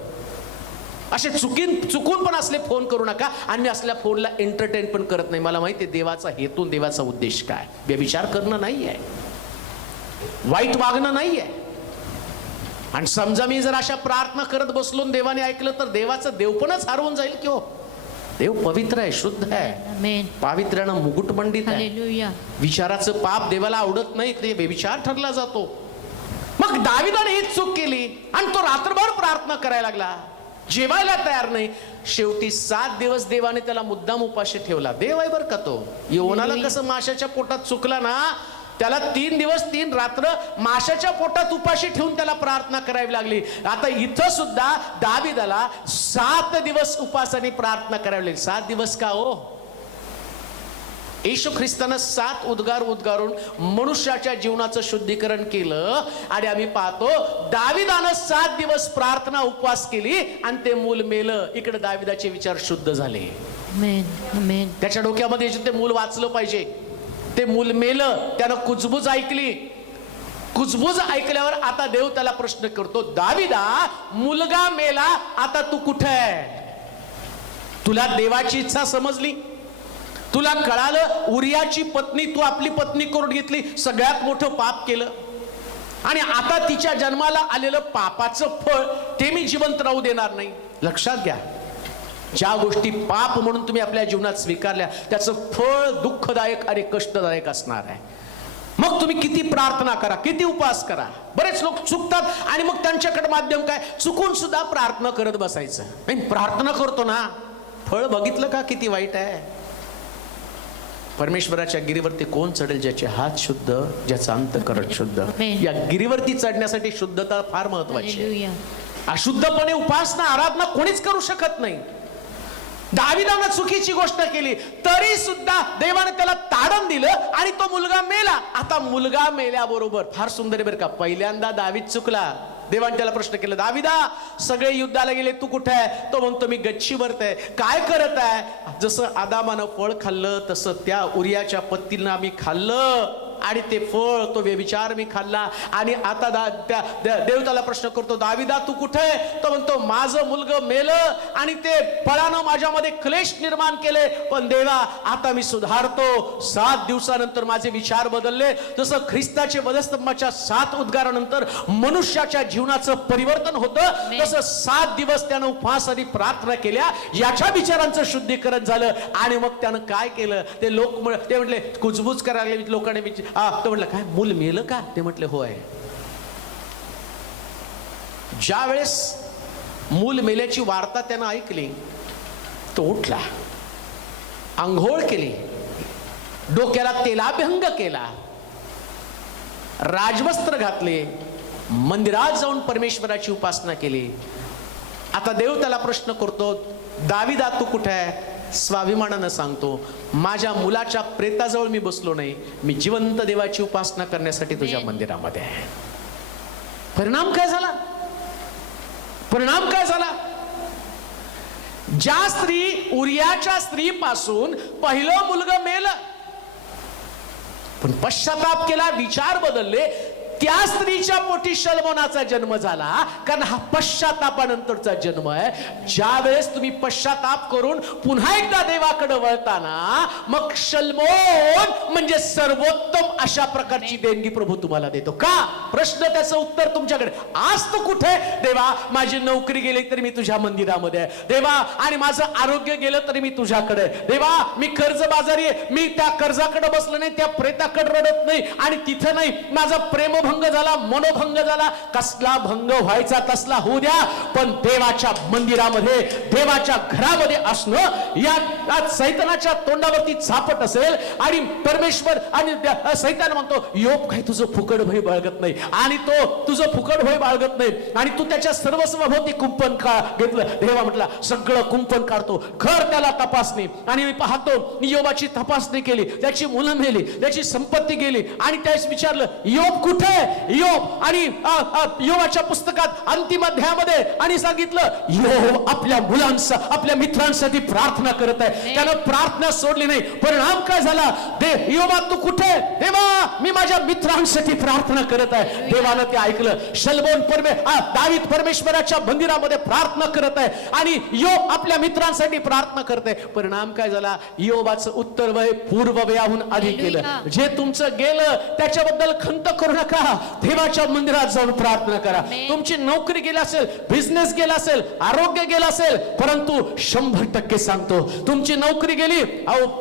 असे चुकून पण असले फोन करू नका. आणि मी असल्या फोनला एंटरटेन पण करत नाही. मला माहिती आहे देवाचा हेतू, देवाचा उद्देश काय. व्यभिचार करणं नाही आहे, वाईट वागणं नाही आहे. आणि समजा मी जर अशा प्रार्थना करत बसलो, देवाने ऐकलं, तर देवाचं देवपणच हरवून जाईल की हो. देव पवित्र आहे, शुद्ध आहे, पावित्र्यानं मुकुटमंडित आहे. विचाराचं पाप देवाला आवडत नाही, ते व्यभिचार ठरला जातो. मग दाविदाने ही चूक केली आणि तो रात्रभर प्रार्थना करायला लागला, जेवायला तयार नाही. शेवटी 7 दिवस देवाने त्याला मुद्दाम उपाशी ठेवला. देव आहे बरं का तो. योनाला कसं माशाच्या पोटात चुकला ना, त्याला 3 दिवस 3 रात्र माशाच्या पोटात उपाशी ठेवून त्याला प्रार्थना करावी लागली. आता इथं सुद्धा दाविदाला 7 दिवस उपासाने प्रार्थना करावी लागली. 7 दिवस का हो? येशू ख्रिस्तानं 7 उद्गार उद्गारून मनुष्याच्या जीवनाचं शुद्धीकरण केलं. आणि आम्ही पाहतो दाविदानं 7 दिवस प्रार्थना उपवास केली आणि ते मूल मेलं. इकडे दाविदाचे विचार शुद्ध झाले. त्याच्या डोक्यामध्ये ते मूल वाचलं पाहिजे. ते मूल मेलं, त्यानं कुजबूज ऐकली. कुजबूज ऐकल्यावर आता देव त्याला प्रश्न करतो, दाविदा, मुलगा मेला, आता तू कुठे आहे? तुला देवाची इच्छा समजली? तुला कळालं उरियाची पत्नी तू आपली पत्नी करून घेतली, सगळ्यात मोठं पाप केलं. आणि आता तिच्या जन्माला आलेलं पापाचं फळ ते मी जिवंत राहू देणार नाही. लक्षात घ्या, ज्या गोष्टी पाप म्हणून तुम्ही आपल्या जीवनात स्वीकारल्या, त्याचं फळ दुःखदायक आणि कष्टदायक असणार आहे. मग तुम्ही किती प्रार्थना करा, किती उपवास करा. बरेच लोक चुकतात आणि मग त्यांच्याकडे माध्यम काय, चुकून सुद्धा प्रार्थना करत बसायचं. नाही, प्रार्थना करतो ना, फळ बघितलं का किती वाईट आहे. परमेश्वराच्या गिरीवरती कोण चढेल? ज्याचे हात शुद्ध, ज्याचा अंतःकरण शुद्ध. या गिरीवरती चढण्यासाठी शुद्धता फार महत्वाची आहे. अशुद्धपणे उपासना, आराधना कोणीच करू शकत नाही. दाविदानं चुकीची गोष्ट केली तरी सुद्धा देवाने त्याला ताडण दिलं आणि तो मुलगा मेला. आता मुलगा मेल्याबरोबर फार सुंदर आहे बरं का, पहिल्यांदा दावीद चुकला. देवाने त्याला प्रश्न केला, दाविदा, सगळे युद्धाला गेले, तू कुठे आहे? तो म्हणतो, मी गच्चीवरती आहे. काय करत आहे? जसं आदामानं फळ खाल्लं तसं त्या उरियाच्या पत्नीनं आम्ही खाल्लं आणि ते फळ, तो व्यभिचार मी खाल्ला. आणि आता देव त्याला प्रश्न करतो, दाविदा तू कुठे? तो म्हणतो, माझं मुलगं मेलं आणि ते फळानं माझ्यामध्ये क्लेश निर्माण केले, पण देवा आता मी सुधारतो. 7 दिवसानंतर माझे विचार बदलले. जसं ख्रिस्ताचे वधस्तंभाच्या 7 उद्गारानंतर मनुष्याच्या जीवनाचं परिवर्तन होतं, तसं 7 दिवस त्यानं उपवास आणि प्रार्थना केल्या, याच्या विचारांचं शुद्धीकरण झालं. आणि मग त्यानं काय केलं? ते ते म्हटले, कुजबूज करायला लागले लोकांनी. तो म्हटलं, काय मूल मेलं का? ते म्हटले, होय. ज्या वेळेस मूल मेल्याची वार्ता त्यानं ऐकली, तो उठला, आंघोळ केली, डोक्याला तेलाभ्यंग केला, राजवस्त्र घातले, मंदिरात जाऊन परमेश्वराची उपासना केली. आता देव त्याला प्रश्न करतो, दाविदा तू कुठे आहे? स्वाभिमानानं सांगतो, माझ्या मुलाच्या प्रेताजवळ मी बसलो नाही, मी जिवंत देवाची उपासना करण्यासाठी तुझ्या मंदिरामध्ये आहे. परिणाम काय झाला? परिणाम काय झाला? ज्या स्त्री, उरियाच्या स्त्रीपासून पहिलं मुलगं मेलं, पण पश्चाताप केला, विचार बदलले, त्या स्त्रीच्या पोटी शल्मोनाचा जन्म झाला. कारण हा पश्चातापानंतरचा जन्म आहे. ज्या वेळेस तुम्ही पश्चाताप करून पुन्हा एकदा देवाकडे वळताना, मग शल्मोन म्हणजे सर्वोत्तम अशा प्रकारची देणगी प्रभू तुम्हाला देतो. का? प्रश्न, त्याचं उत्तर तुमच्याकडे. आज तू कुठे? देवा माझी नोकरी गेली तरी मी तुझ्या मंदिरामध्ये आहे. देवा आणि माझं आरोग्य गेलं तरी मी तुझ्याकडे. देवा मी कर्जबाजारी आहे, मी त्या कर्जाकडे बसलो नाही, त्या प्रेताकडे रडत नाही, आणि तिथं नाही माझा प्रेमभंग झाला, मनोभंग झाला. कसला भंग व्हायचा तसला होऊ द्या, पण देवाच्या मंदिरामध्ये, देवाच्या घरामध्ये असणं, या सैतानाच्या तोंडावरती झापट असेल. आणि परमेश्वर आणि सैतान म्हणतो, योब काय तुझं फुकट भय बाळगत नाही, आणि तो तुझं फुकट भय बाळगत नाही, आणि तू त्याच्या सर्वस्वभोवती कुंपण का घेतलं. देवा म्हटला, सगळं कुंपण काढतो, घर त्याला तपासणी. आणि मी पाहतो, योबाची तपासणी केली, त्याची मुलं मेली, त्याची संपत्ती गेली, आणि त्यास विचारलं, योब कुठे? योब आणि योबाच्या पुस्तकात अंतिम अध्यायामध्ये आणि सांगितलं, योब आपल्या मुलांचा, आपल्या मित्रांसाठी प्रार्थना करत आहे. त्यानं प्रार्थना सोडली नाही. परिणाम काय झाला? योबा तू कुठे? देवा मी माझ्या मित्रांसाठी प्रार्थना करत आहे. देवानं ते ऐकलं. शल्मोन दावीद परमेश्वराच्या मंदिरामध्ये प्रार्थना करत आहे, आणि योब आपल्या मित्रांसाठी प्रार्थना करत आहे. परिणाम काय झाला? योबाचं उत्तर वय पूर्ववयाहून अधिक केलं. जे तुमचं गेलं त्याच्याबद्दल खंत करू नका, देवाच्या मंदिरात जाऊन प्रार्थना करा. तुमची नोकरी गेली असेल, बिझनेस गेला असेल, आरोग्य गेला असेल, परंतु 100% सांगतो, तुमची नोकरी गेली,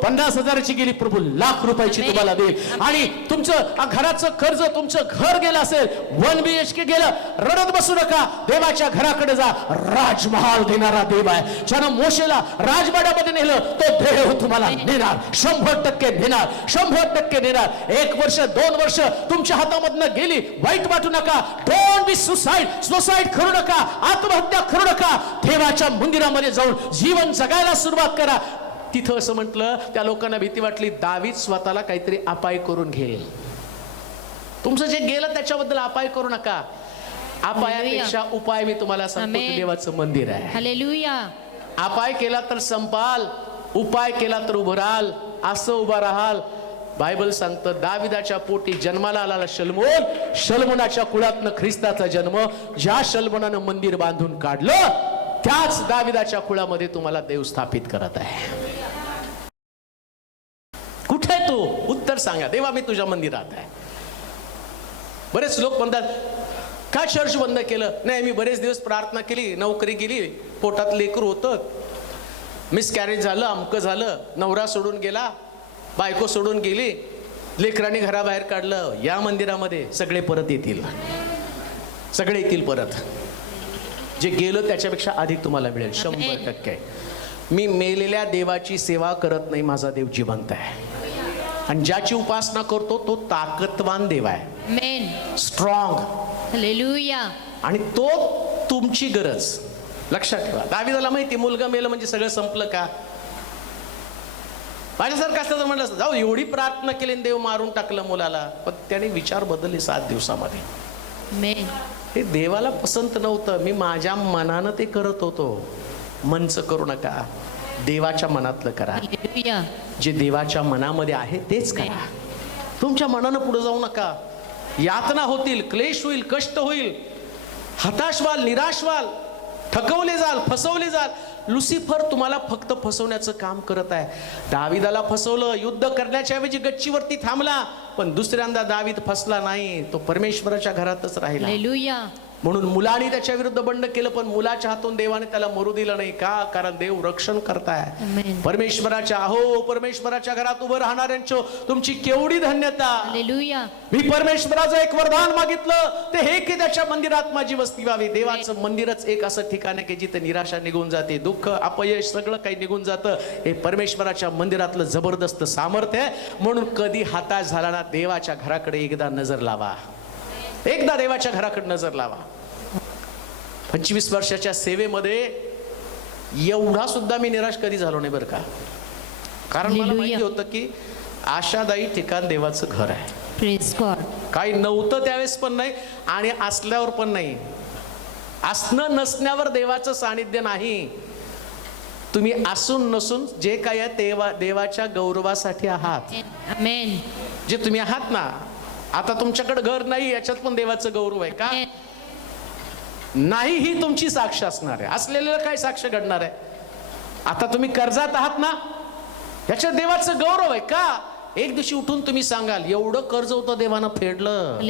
50,000ची गेली, प्रभू लाख रुपयाची तुम्हाला देईल. आणि तुमचं घराचं कर्ज, तुमचं घर गेलं असेल, 1 BHK गेलं, रडत बसू नका, देवाच्या घराकडे जा. राजमहाल देणारा देव आहे. ज्यानं मोशेला राजवाड्यामध्ये नेलं, तो देव तुम्हाला नेणार, 100% नेणार, 100% नेणार. 1 वर्ष 2 वर्ष तुमच्या हातामधनं गेली, वाईट वाटू नका. डोंट बी सुसाईड करू नका, आत्महत्या करू नका. देवाच्या मंदिरामध्ये जाऊन जीवन जगायला सुरुवात करा. तिथं असं म्हटलं, त्या लोकांना भीती वाटली, दावीद स्वतःला काहीतरी अपाय करून घेईल. तुमचं जे गेलं त्याच्याबद्दल अपाय करू नका. अपायापेक्षा उपाय मी तुम्हाला सांगतो, देवाचं मंदिर आहे. हालेलुया. अपाय केला तर संपाल, उपाय केला तर उभं राहाल, असं उभा राहाल. बायबल सांगतं, दाविदाच्या पोटी जन्माला आलेला शल्मोन, शल्मोनाच्या कुळातनं ख्रिस्ताचा जन्म. ज्या शल्मोनानं मंदिर बांधून काढलं, त्याच दाविदाच्या कुळामध्ये तुम्हाला देव स्थापित करत आहे. कुठे तू? उत्तर सांगा. देवा मी तुझ्या मंदिरात आहे. बरेच लोक म्हणतात, का चर्च बंद केलं? नाही, मी बरेच दिवस प्रार्थना केली, नोकरी गेली, पोटात लेकरू होतं, मिसकॅरेज झालं, अमकं झालं, नवरा सोडून गेला, बायको सोडून गेली, लेकरांनी घराबाहेर काढलं. या मंदिरामध्ये सगळे परत येतील, सगळे येतील परत. जे गेलं त्याच्यापेक्षा अधिक तुम्हाला मिळेल, 100%. मी मेलेल्या देवाची सेवा करत नाही, माझा देव जिवंत आहे. आणि ज्याची उपासना करतो तो ताकदवान देव आहे, स्ट्रॉंग. हालेलुया. आणि तो तुमची गरज. लक्षात ठेवा, दाविदाला माहिती मुलगा मेलं म्हणजे सगळं संपलं का? माझ्यासारखं असतं तर म्हटलं असतं, जाऊ एवढी प्रार्थना केली, देव मारून टाकलं मुलाला. पण त्याने विचार बदलले 7 दिवसामध्ये. हे देवाला पसंत नव्हतं, मी माझ्या मनानं ते करत होतो. मनचं करू नका, देवाच्या मनातलं करा. जे देवाच्या मनामध्ये आहे तेच करा. तुमच्या मनानं पुढे जाऊ नका. यातना होतील, क्लेश होईल, कष्ट होईल, हताश व्हाल, निराश व्हाल, थकवले जाल, फसवले जाल. लुसिफर तुम्हाला फक्त फसवण्याचं काम करत आहे. दाविदाला फसवलं, युद्ध करण्याच्या ऐवजी गच्चीवरती थांबला, पण दुसऱ्यांदा दावीद फसला नाही, तो परमेश्वराच्या घरातच राहिला. हालेलुया. म्हणून मुलाने त्याच्या विरुद्ध बंड केलं, पण मुलाच्या हातून देवाने त्याला मरू दिलं नाही. का? कारण देव रक्षण करताय. आमेन. परमेश्वराच्या घरात उभं राहणाऱ्यांची तुमची केवढी धन्यता. हालेलुया. मी परमेश्वराचं एक वरदान मागितलं, ते हे की त्याच्या मंदिरात माझी वस्ती व्हावी. देवाचं मंदिरच एक असं ठिकाण आहे की जिथे निराशा निघून जाते, दुःख, अपयश सगळं काही निघून जातं. हे परमेश्वराच्या मंदिरातलं जबरदस्त सामर्थ्य आहे. म्हणून कधी हताश झाला ना, देवाच्या घराकडे एकदा नजर लावा. एकदा देवाच्या घराकडे नजर लावा. 25 वर्षाच्या सेवेमध्ये एवढा सुद्धा मी निराश कधी झालो नाही बरं का. कारण मला माहिती होतं की आशादायी ठिकाण देवाचं घर आहे. Praise God. काही नव्हतं त्यावेळेस पण नाही आणि असल्यावर पण नाही. असणं नसण्यावर देवाचं सानिध्य नाही. तुम्ही असून नसून जे काही आहे देवाच्या गौरवासाठी आहात. आमेन. जे तुम्ही आहात ना, आता तुमच्याकडे घर नाही, याच्यात पण देवाचं गौरव आहे. का नाही ही तुमची साक्ष असणार आहे. असलेलं काय साक्ष घडणार आहे? आता तुम्ही कर्जात आहात ना, याच्यात देवाचं गौरव आहे. का? एक दिवशी उठून तुम्ही सांगाल, एवढं कर्ज होतं देवानं फेडलं,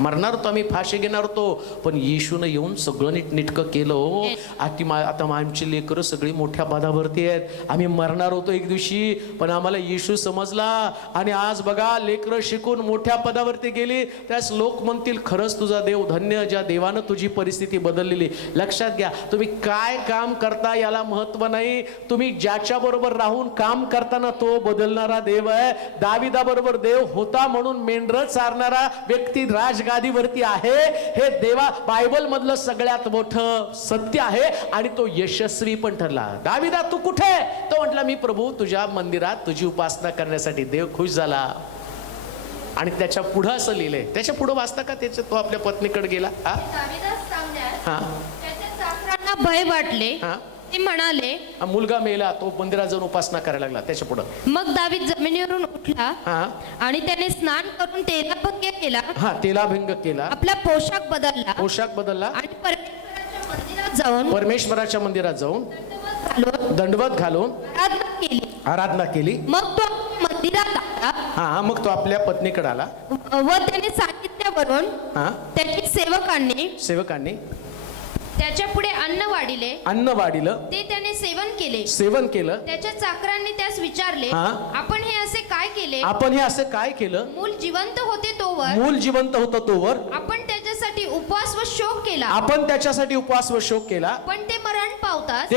मरणार होतो आम्ही, फाशी घेणार होतो, पण येशूनं येऊन सगळं नीटकं केलं. हो, आता आमची लेकरं सगळी मोठ्या पदावरती आहेत. आम्ही मरणार होतो एक दिवशी, पण आम्हाला येशू समजला आणि आज बघा लेकरं शिकून मोठ्या पदावरती गेली. त्यास लोक म्हणतील, खरंच तुझा देव धन्य, ज्या देवानं तुझी परिस्थिती बदललेली. लक्षात घ्या, तुम्ही काय काम करता याला महत्व नाही, तुम्ही ज्याच्या बरोबर राहून काम करताना तो बदलणारा देव आहे. दाविदाबरोबर देव होता म्हणून मेंढरं चारणारा व्यक्ती राजगादीवरती आहे. हे देवा बायबल मधलं सगळ्यात मोठं सत्य आहे आणि तो यशस्वी पण ठरला. दाविदा तू कुठे? तो म्हटला, मी प्रभू तुझ्या मंदिरात तुझी उपासना करण्यासाठी. देव खुश झाला. आणि त्याच्या पुढं असं लिहिलंय, त्याच्या पुढं वाचता का त्याच्या, तो आपल्या पत्नीकडे गेला. भय वाटले. ते म्हणाले, मुलगा मेला, तो मंदिरात जाऊन उपासना करायला लागला. त्याच्या पुढं मग दावीद जमिनीवरून उठला आणि त्याने स्नान करून तेलाभंग केला. तेलाभंग केला, आपला पोशाख बदलला आणि परमेश्वराच्या मंदिरात जाऊन दंडवत घालून आराधना केली. मग तो मंदिरात आला. मग तो आपल्या पत्नीकडे आला व त्याने सांगितल्यावरून त्याची सेवकांनी त्याच्या पुढे अन्न वाढिलं. ते त्याने सेवन केलं. त्याच्या चाकरांनी त्यास विचारले, आपण हे असे काय केलं? मूल जिवंत होतं तोवर आपण त्याच्यासाठी उपवास व शोक केला. पण ते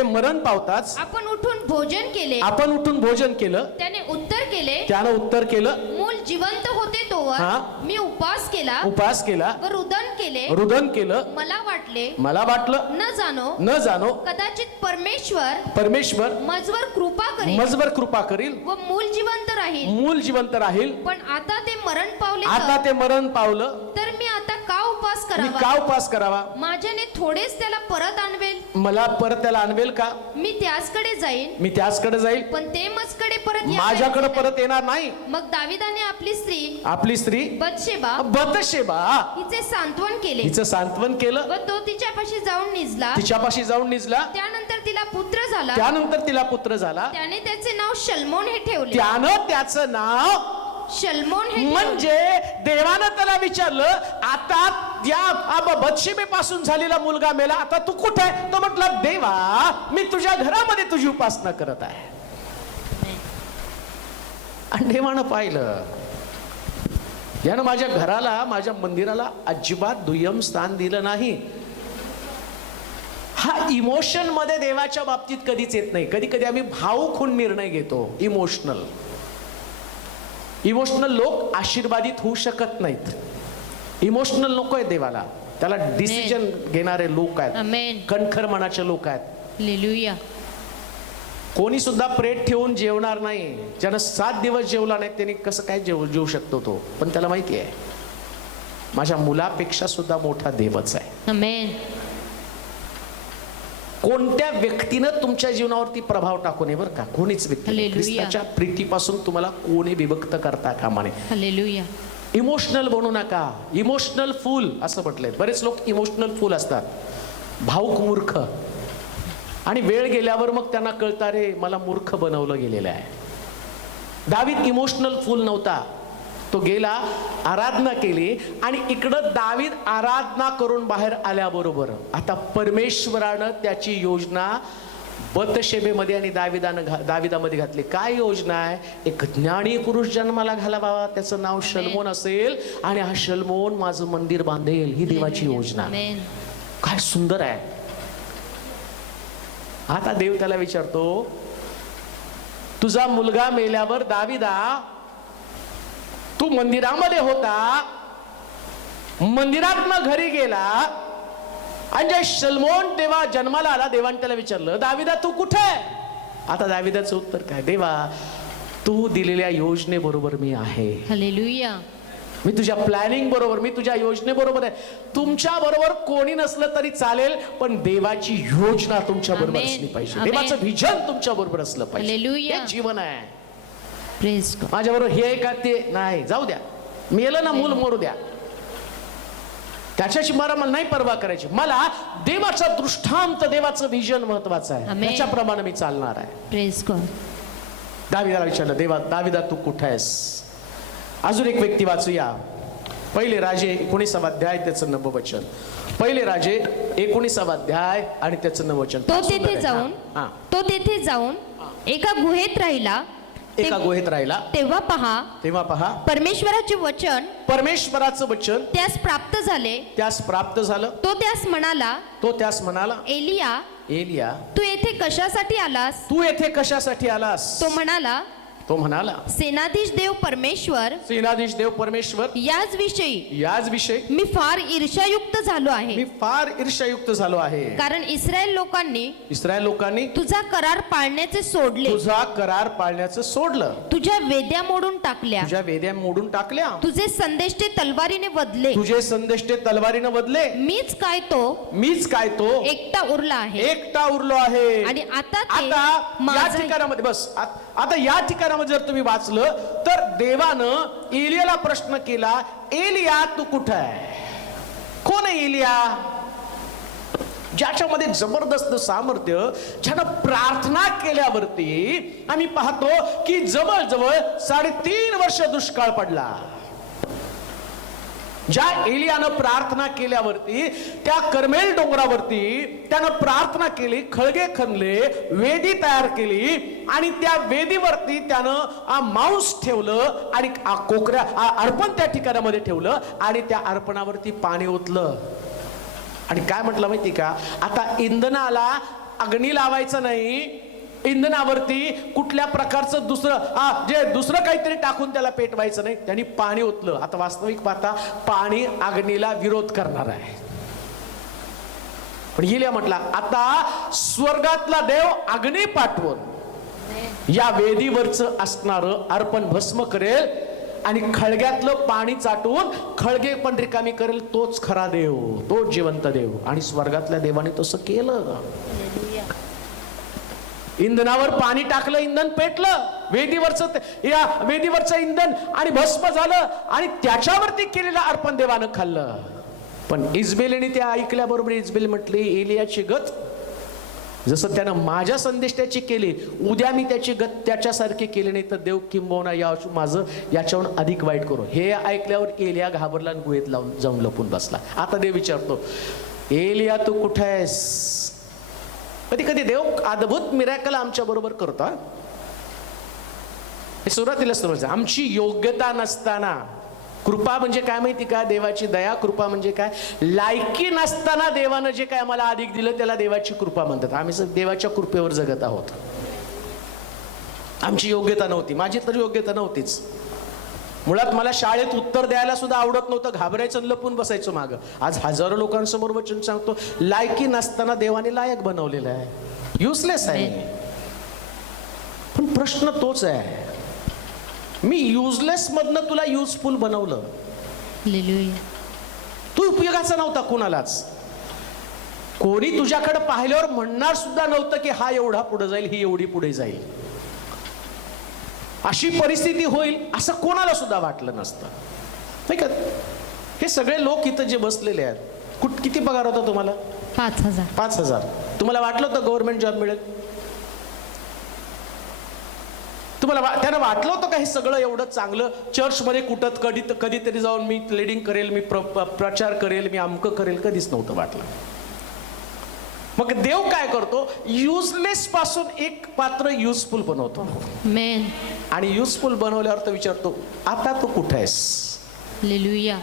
मरण पावताच आपण उठून भोजन केलं. त्याने उत्तर केलं, मूल जिवंत होते तोवर मी उपवास केला व रुदन केलं. मला वाटलं न जानो कदाचित परमेश्वर मजवर कृपा करील व मूल जिवंत राहील. पण आता ते मरण पावलं. तर मी आता का उपवास करावा? माझ्याने थोडेच त्याला परत आणवेल. मला परत त्याला आणवेल का? मी त्याचकडे जाईल. पण ते मजकडे परत माझ्याकडे परत येणार नाही. मग दाविदाने आपली स्त्री बतशेबा हिचे सांत्वन केलं व तो तिच्यापाशी जाऊन निजला. त्यानंतर तिला पुत्र झाला. त्याने त्याचे नाव शल्मोन हे ठेवले. म्हणजे देवानं त्याला विचारलं, आता या बतशेबेपासून झालेला मुलगा मेला, आता तू कुठे आहे? तो म्हटला, देवा मी तुझ्या घरामध्ये तुझी उपासना करत आहे. आणि देवानं पाहिलं, यानं माझ्या घराला, माझ्या मंदिराला अजिबात दुय्यम स्थान दिलं नाही. हा इमोशन मध्ये देवाच्या बाबतीत कधीच येत नाही. कधी कधी आम्ही भावुक होऊन निर्णय घेतो. इमोशनल लोक आशीर्वादित होऊ शकत नाहीत. इमोशनल नको आहे देवाला. त्याला डिसिजन घेणारे लोक आहेत, कणखर मनाचे लोक आहेत. हालेलुया. कोणी सुद्धा प्रेट ठेवून जेवणार नाही. ज्यानं 7 दिवस जेवला नाही त्यांनी कसं काय जेवू शकतो तो? पण त्याला माहिती आहे माझ्या मुलापेक्षा सुद्धा मोठा देवच आहे. आमेन. कोणत्या व्यक्तीनं तुमच्या जीवनावरती प्रभाव टाकू नये बरं का, कोणीच व्यक्ती नाही. हालेलुया. ख्रिस्ताच्या प्रीतीपासून तुम्हाला कोणी विभक्त करता कामा नये. हालेलुया. इमोशनल बनू नका. इमोशनल फूल असं म्हटलंय. बरेच लोक इमोशनल फूल असतात, भाऊक मूर्ख, आणि वेळ गेल्यावर मग त्यांना कळतं रे मला मूर्ख बनवलं गेलेलं आहे. दावीद इमोशनल फूल नव्हता. तो गेला, आराधना केली, आणि इकडं दावीद आराधना करून बाहेर आल्याबरोबर आता परमेश्वरानं त्याची योजना बतशेबेमध्ये आणि दाविदामध्ये घातली. काय योजना आहे? एक ज्ञानी पुरुष जन्माला घालावा, त्याचं नाव शलमोन असेल, आणि हा शलमोन माझं मंदिर बांधेल. ही देवाची योजना. काय सुंदर आहे. आता देव त्याला विचारतो, तुझा मुलगा मेल्यावर दाविदा तू मंदिरामध्ये होता, मंदिरातनं घरी गेला, आणि जे शलमोन तेव्हा जन्माला आला, देवाने त्याला विचारलं दाविदा तू कुठे आहे? आता दाविदाचं उत्तर काय? देवा तू दिलेल्या योजनेबरोबर मी आहे. हालेलुया. मी तुझ्या प्लॅनिंग बरोबर, मी तुझ्या योजने बरोबर आहे. तुमच्या बरोबर कोणी नसलं तरी चालेल, पण देवाची योजना तुमच्या बरोबर असली पाहिजे. देवाचं विजन तुमच्या बरोबर असलं पाहिजे. हे जीवन आहे. Praise God. माझ्या बरोबर हे का ते नाही, जाऊ द्या, मेलं ना मूल मरू द्या, त्याच्याशी मला नाही परवा करायची. मला देवाचा दृष्टांत, देवाचं विजन महत्वाचं आहे. त्याच्याप्रमाणे मी चालणार आहे. Praise God. दाविदाला विचारलं, देवा दाविदा तू कुठे आहेस? अजून एक व्यक्ती वाचूया. पहिले राजे 19 अध्याय त्याचं 9 वचन. पहिले राजे 19 अध्याय आणि त्याचं 9 वचन. तो तेथे जाऊन एका गुहेत राहिला. तेव्हा पहा परमेश्वराचं वचन त्यास प्राप्त झालं. तो त्यास म्हणाला एलिया तू येथे कशासाठी आलास? तो म्हणाला सेनाधीश देव परमेश्वर याच विषयी मी फार ईर्ष्यायुक्त झालो आहे. कारण इस्रायल लोकांनी तुझा करार पाळण्याचे सोडलं. तुझ्या वेद्या मोडून टाकल्या. तुझे संदेष्टे तलवारीने वधले. मीच काय तो एकटा उरलो आहे. आणि आता या ठिकाणामध्ये बस, आता या ठिकाणामध्ये जर तुम्ही वाचलं तर देवानं एलियाला प्रश्न केला, एलिया तू कुठे आहे? कोण आहे एलिया? ज्याच्यामध्ये जबरदस्त सामर्थ्य, ज्यानं प्रार्थना केल्यावरती आम्ही पाहतो की जवळजवळ 3.5 वर्ष दुष्काळ पडला. ज्या एलियानं प्रार्थना केल्यावरती त्या कर्मेल डोंगरावरती त्यानं प्रार्थना केली, खळगे खणले, वेदी तयार केली, आणि त्या वेदीवरती त्यानं मांस ठेवलं आणि कोकऱ्या अर्पण त्या ठिकाणामध्ये ठेवलं, आणि त्या अर्पणावरती पाणी ओतलं. आणि काय म्हटलं माहिती का? आता इंधनाला अग्नी लावायचं नाही, इंधनावरती कुठल्या प्रकारचं दुसरं काहीतरी टाकून त्याला पेटवायचं नाही. त्यांनी पाणी ओतलं. आता वास्तविक पाहता पाणी अग्नीला विरोध करणार आहे. पण एलिया म्हटला आता स्वर्गातला देव अग्नी पाठवून या वेदीवरचं असणारं अर्पण भस्म करेल, आणि खळग्यातलं पाणी चाटून खळगे पण रिकामी करेल. तोच खरा देव, तोच जिवंत देव. आणि स्वर्गातल्या देवाने तसं केलं. इंधनावर पाणी टाकलं, इंधन पेटलं. वेदीवरचं इंधन आणि भस्म झालं, आणि त्याच्यावरती केलेलं अर्पण देवानं खाल्लं. पण इजबेलने त्या ऐकल्याबरोबर इजबेल म्हटली, एलियाची गत जसं त्यानं माझ्या संदेशाची केली, उद्या मी त्याची गत त्याच्यासारखी केली नाही तर देव किंबहुना माझं याच्याहून अधिक वाईट करू. हे ऐकल्यावर एलिया घाबरला आणि गुहेत जाऊन लपून बसला. आता देव विचारतो, एलिया तू कुठे आहेस? कधी कधी देव अद्भुत मिरॅकल आमच्या बरोबर करतो. हे सुरुवातीला समजायचं. आमची योग्यता नसताना, कृपा म्हणजे काय माहिती का? देवाची दया. कृपा म्हणजे काय? लायकी नसताना देवानं जे काय आम्हाला अधिक दिलं त्याला देवाची कृपा म्हणतात. आम्ही देवाच्या कृपेवर जगत आहोत. आमची योग्यता नव्हती, माझी तर योग्यता नव्हतीच. मुळात मला शाळेत उत्तर द्यायला सुद्धा आवडत नव्हतं, घाबरायचं, लपून बसायचं मागं. आज हजारो लोकांसमोर वचन सांगतो, लायकी नसताना देवाने लायक बनवलेलं आहे. युजलेस आहे. पण प्रश्न तोच आहे, मी युजलेस मधनं तुला युजफुल बनवलं. तू उपयोगाचा नव्हता कुणालाच. कोणी तुझ्याकडे पाहिल्यावर म्हणणार सुद्धा नव्हतं की हा एवढा पुढे जाईल, ही एवढी पुढे जाईल, अशी परिस्थिती होईल असं कोणाला सुद्धा वाटलं नसतं, नाही का? हे सगळे लोक इथं जे बसलेले आहेत, किती पगार होता तुम्हाला? 5,000. 5,000. तुम्हाला वाटलं होतं गव्हर्नमेंट जॉब मिळेल? तुम्हाला त्यांना वाटलं होतं का हे सगळं एवढं चांगलं चर्चमध्ये कुठं कधीतरी जाऊन मी लीडिंग करेल, मी प्रचार करेल, मी अमकं करेल? कधीच नव्हतं वाटलं. मग देव काय करतो? युजलेस पासून एक पात्र युजफुल बनवतो. मेन. आणि युजफुल बनवल्यावर तो विचारतो, आता तू कुठे आहेस? हालेलुया.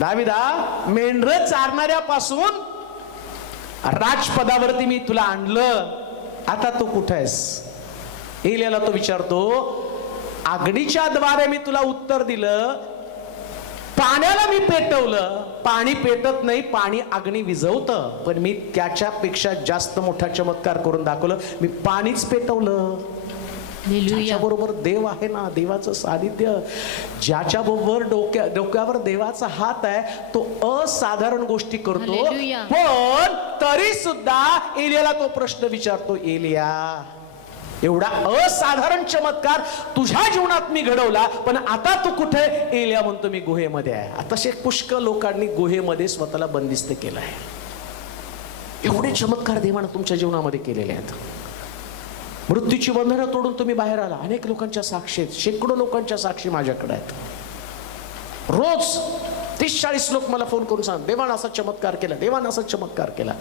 दाविदा, मेंढरं चारणाऱ्यापासून राजपदावरती मी तुला आणलं, आता तू कुठे आहेस? एलियाला तो विचारतो, अग्नीच्या द्वारे मी तुला उत्तर दिलं, पाण्याला मी पेटवलं, पाणी पेटत नाही, पाणी अग्नी विझवतं, पण मी त्याच्यापेक्षा जास्त मोठा चमत्कार करून दाखवलं, मी पाणीच पेटवलं. ज्याच्या बरोबर देव आहे ना, देवाचं सानिध्य, ज्याच्या बरोबर डोक्यावर देवाचा हात आहे, तो असाधारण गोष्टी करतो. पण तरी सुद्धा एलियाला तो प्रश्न विचारतो, एलिया, एवढा असाधारण चमत्कार तुझ्या जीवनात मी घडवला, पण आता तू कुठे? एलिया म्हणतो, मी गुहेमध्ये आहे. आता पुष्कळ लोकांनी गुहेमध्ये स्वतःला बंदिस्त केलं आहे. एवढे चमत्कार देवानं तुमच्या जीवनामध्ये केलेले आहेत. मृत्यूची बंधनं तोडून तुम्ही बाहेर आला. अनेक लोकांच्या साक्षी आहेत, शेकडो लोकांच्या साक्षी माझ्याकडे आहेत. रोज 30-40 लोक मला फोन करून सांग, देवानं असा चमत्कार केला, देवानं असा चमत्कार केला.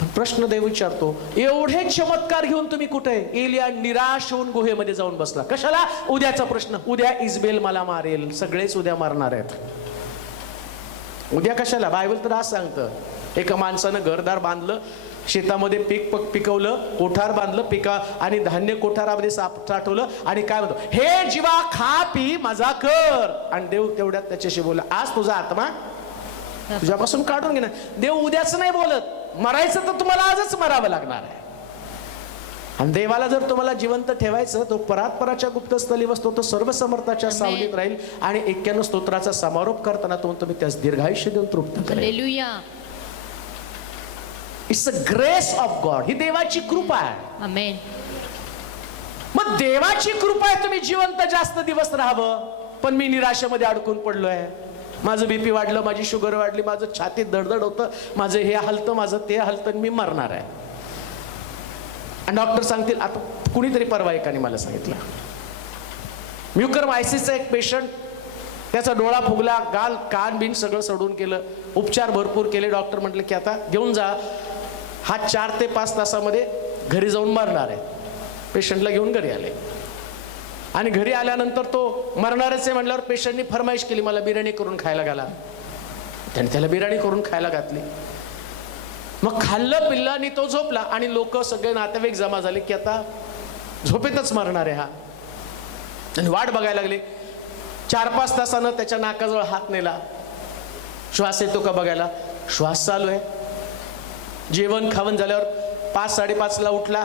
पण प्रश्न देव विचारतो, एवढे चमत्कार घेऊन तुम्ही कुठे? एलिया निराश होऊन गुहेमध्ये जाऊन बसला. कशाला? उद्याचा प्रश्न. उद्या इजबेल मला मारेल, सगळेच उद्या मारणार आहेत. उद्या कशाला? बायबल तर आज सांगतं, एका माणसानं घरदार बांधलं, शेतामध्ये पीक पिकवलं, कोठार बांधलं, पिका आणि धान्य कोठारामध्ये साठवलं, आणि काय म्हणतो, हे जीवा खा पी मजा कर. आणि देव तेवढ्यात त्याच्याशी बोलला, आज तुझा आत्मा तुझ्यापासून काढून घेणार. देव उद्याच नाही बोलत, मरायचं तर तुम्हाला आजच मरावं लागणार आहे. आणि देवाला जर तुम्हाला जिवंत ठेवायचं, तो परात्पराच्या गुप्तस्थली बसतो, तो सर्वसमर्थाच्या सावलीत राहील, आणि 91 स्तोत्राचा समारोप करताना तो तुम्ही त्यास दीर्घायुष्य देऊन तृप्त करेल. Hallelujah. It's a grace of God. ही देवाची कृपा आहे. आमेन. मग देवाची कृपा आहे तुम्ही जिवंत जास्त दिवस राहावं, पण मी निराशेमध्ये अडकून पडलोय. माझं बीपी वाढलं, माझी शुगर वाढली, माझं छातीत दडदड होतं, माझं हे हलतं, माझं ते हलतं, मी मरणार आहे. आणि डॉक्टर सांगतील, आता कुणीतरी परवा एकाने मला सांगितलं, म्युकरमायसिसचा एक पेशंट, त्याचा डोळा फुगला, गाल कान बिन सगळं सोडून केलं, उपचार भरपूर केले. डॉक्टर म्हटले की आता घेऊन जा, हा 4 ते 5 तासामध्ये घरी जाऊन मरणार आहे. पेशंटला घेऊन घरी आले, आणि घरी आल्यानंतर तो मरणारच आहे म्हटल्यावर पेशंटनी फरमाईश केली, मला बिर्याणी करून खायला घाला. त्याने त्याला बिर्याणी करून खायला घातली. मग खाल्लं पिल्लं आणि तो झोपला, आणि लोक सगळे नातेवाईक जमा झाले की आता झोपेतच मरणार आहे हा. आणि वाट बघायला लागली. 4-5 तासानं त्याच्या नाकाजवळ हात नेला, श्वास येतो का बघायला. श्वास चालू आहे. जेवण खावण झाल्यावर 5-5:30ला उठला.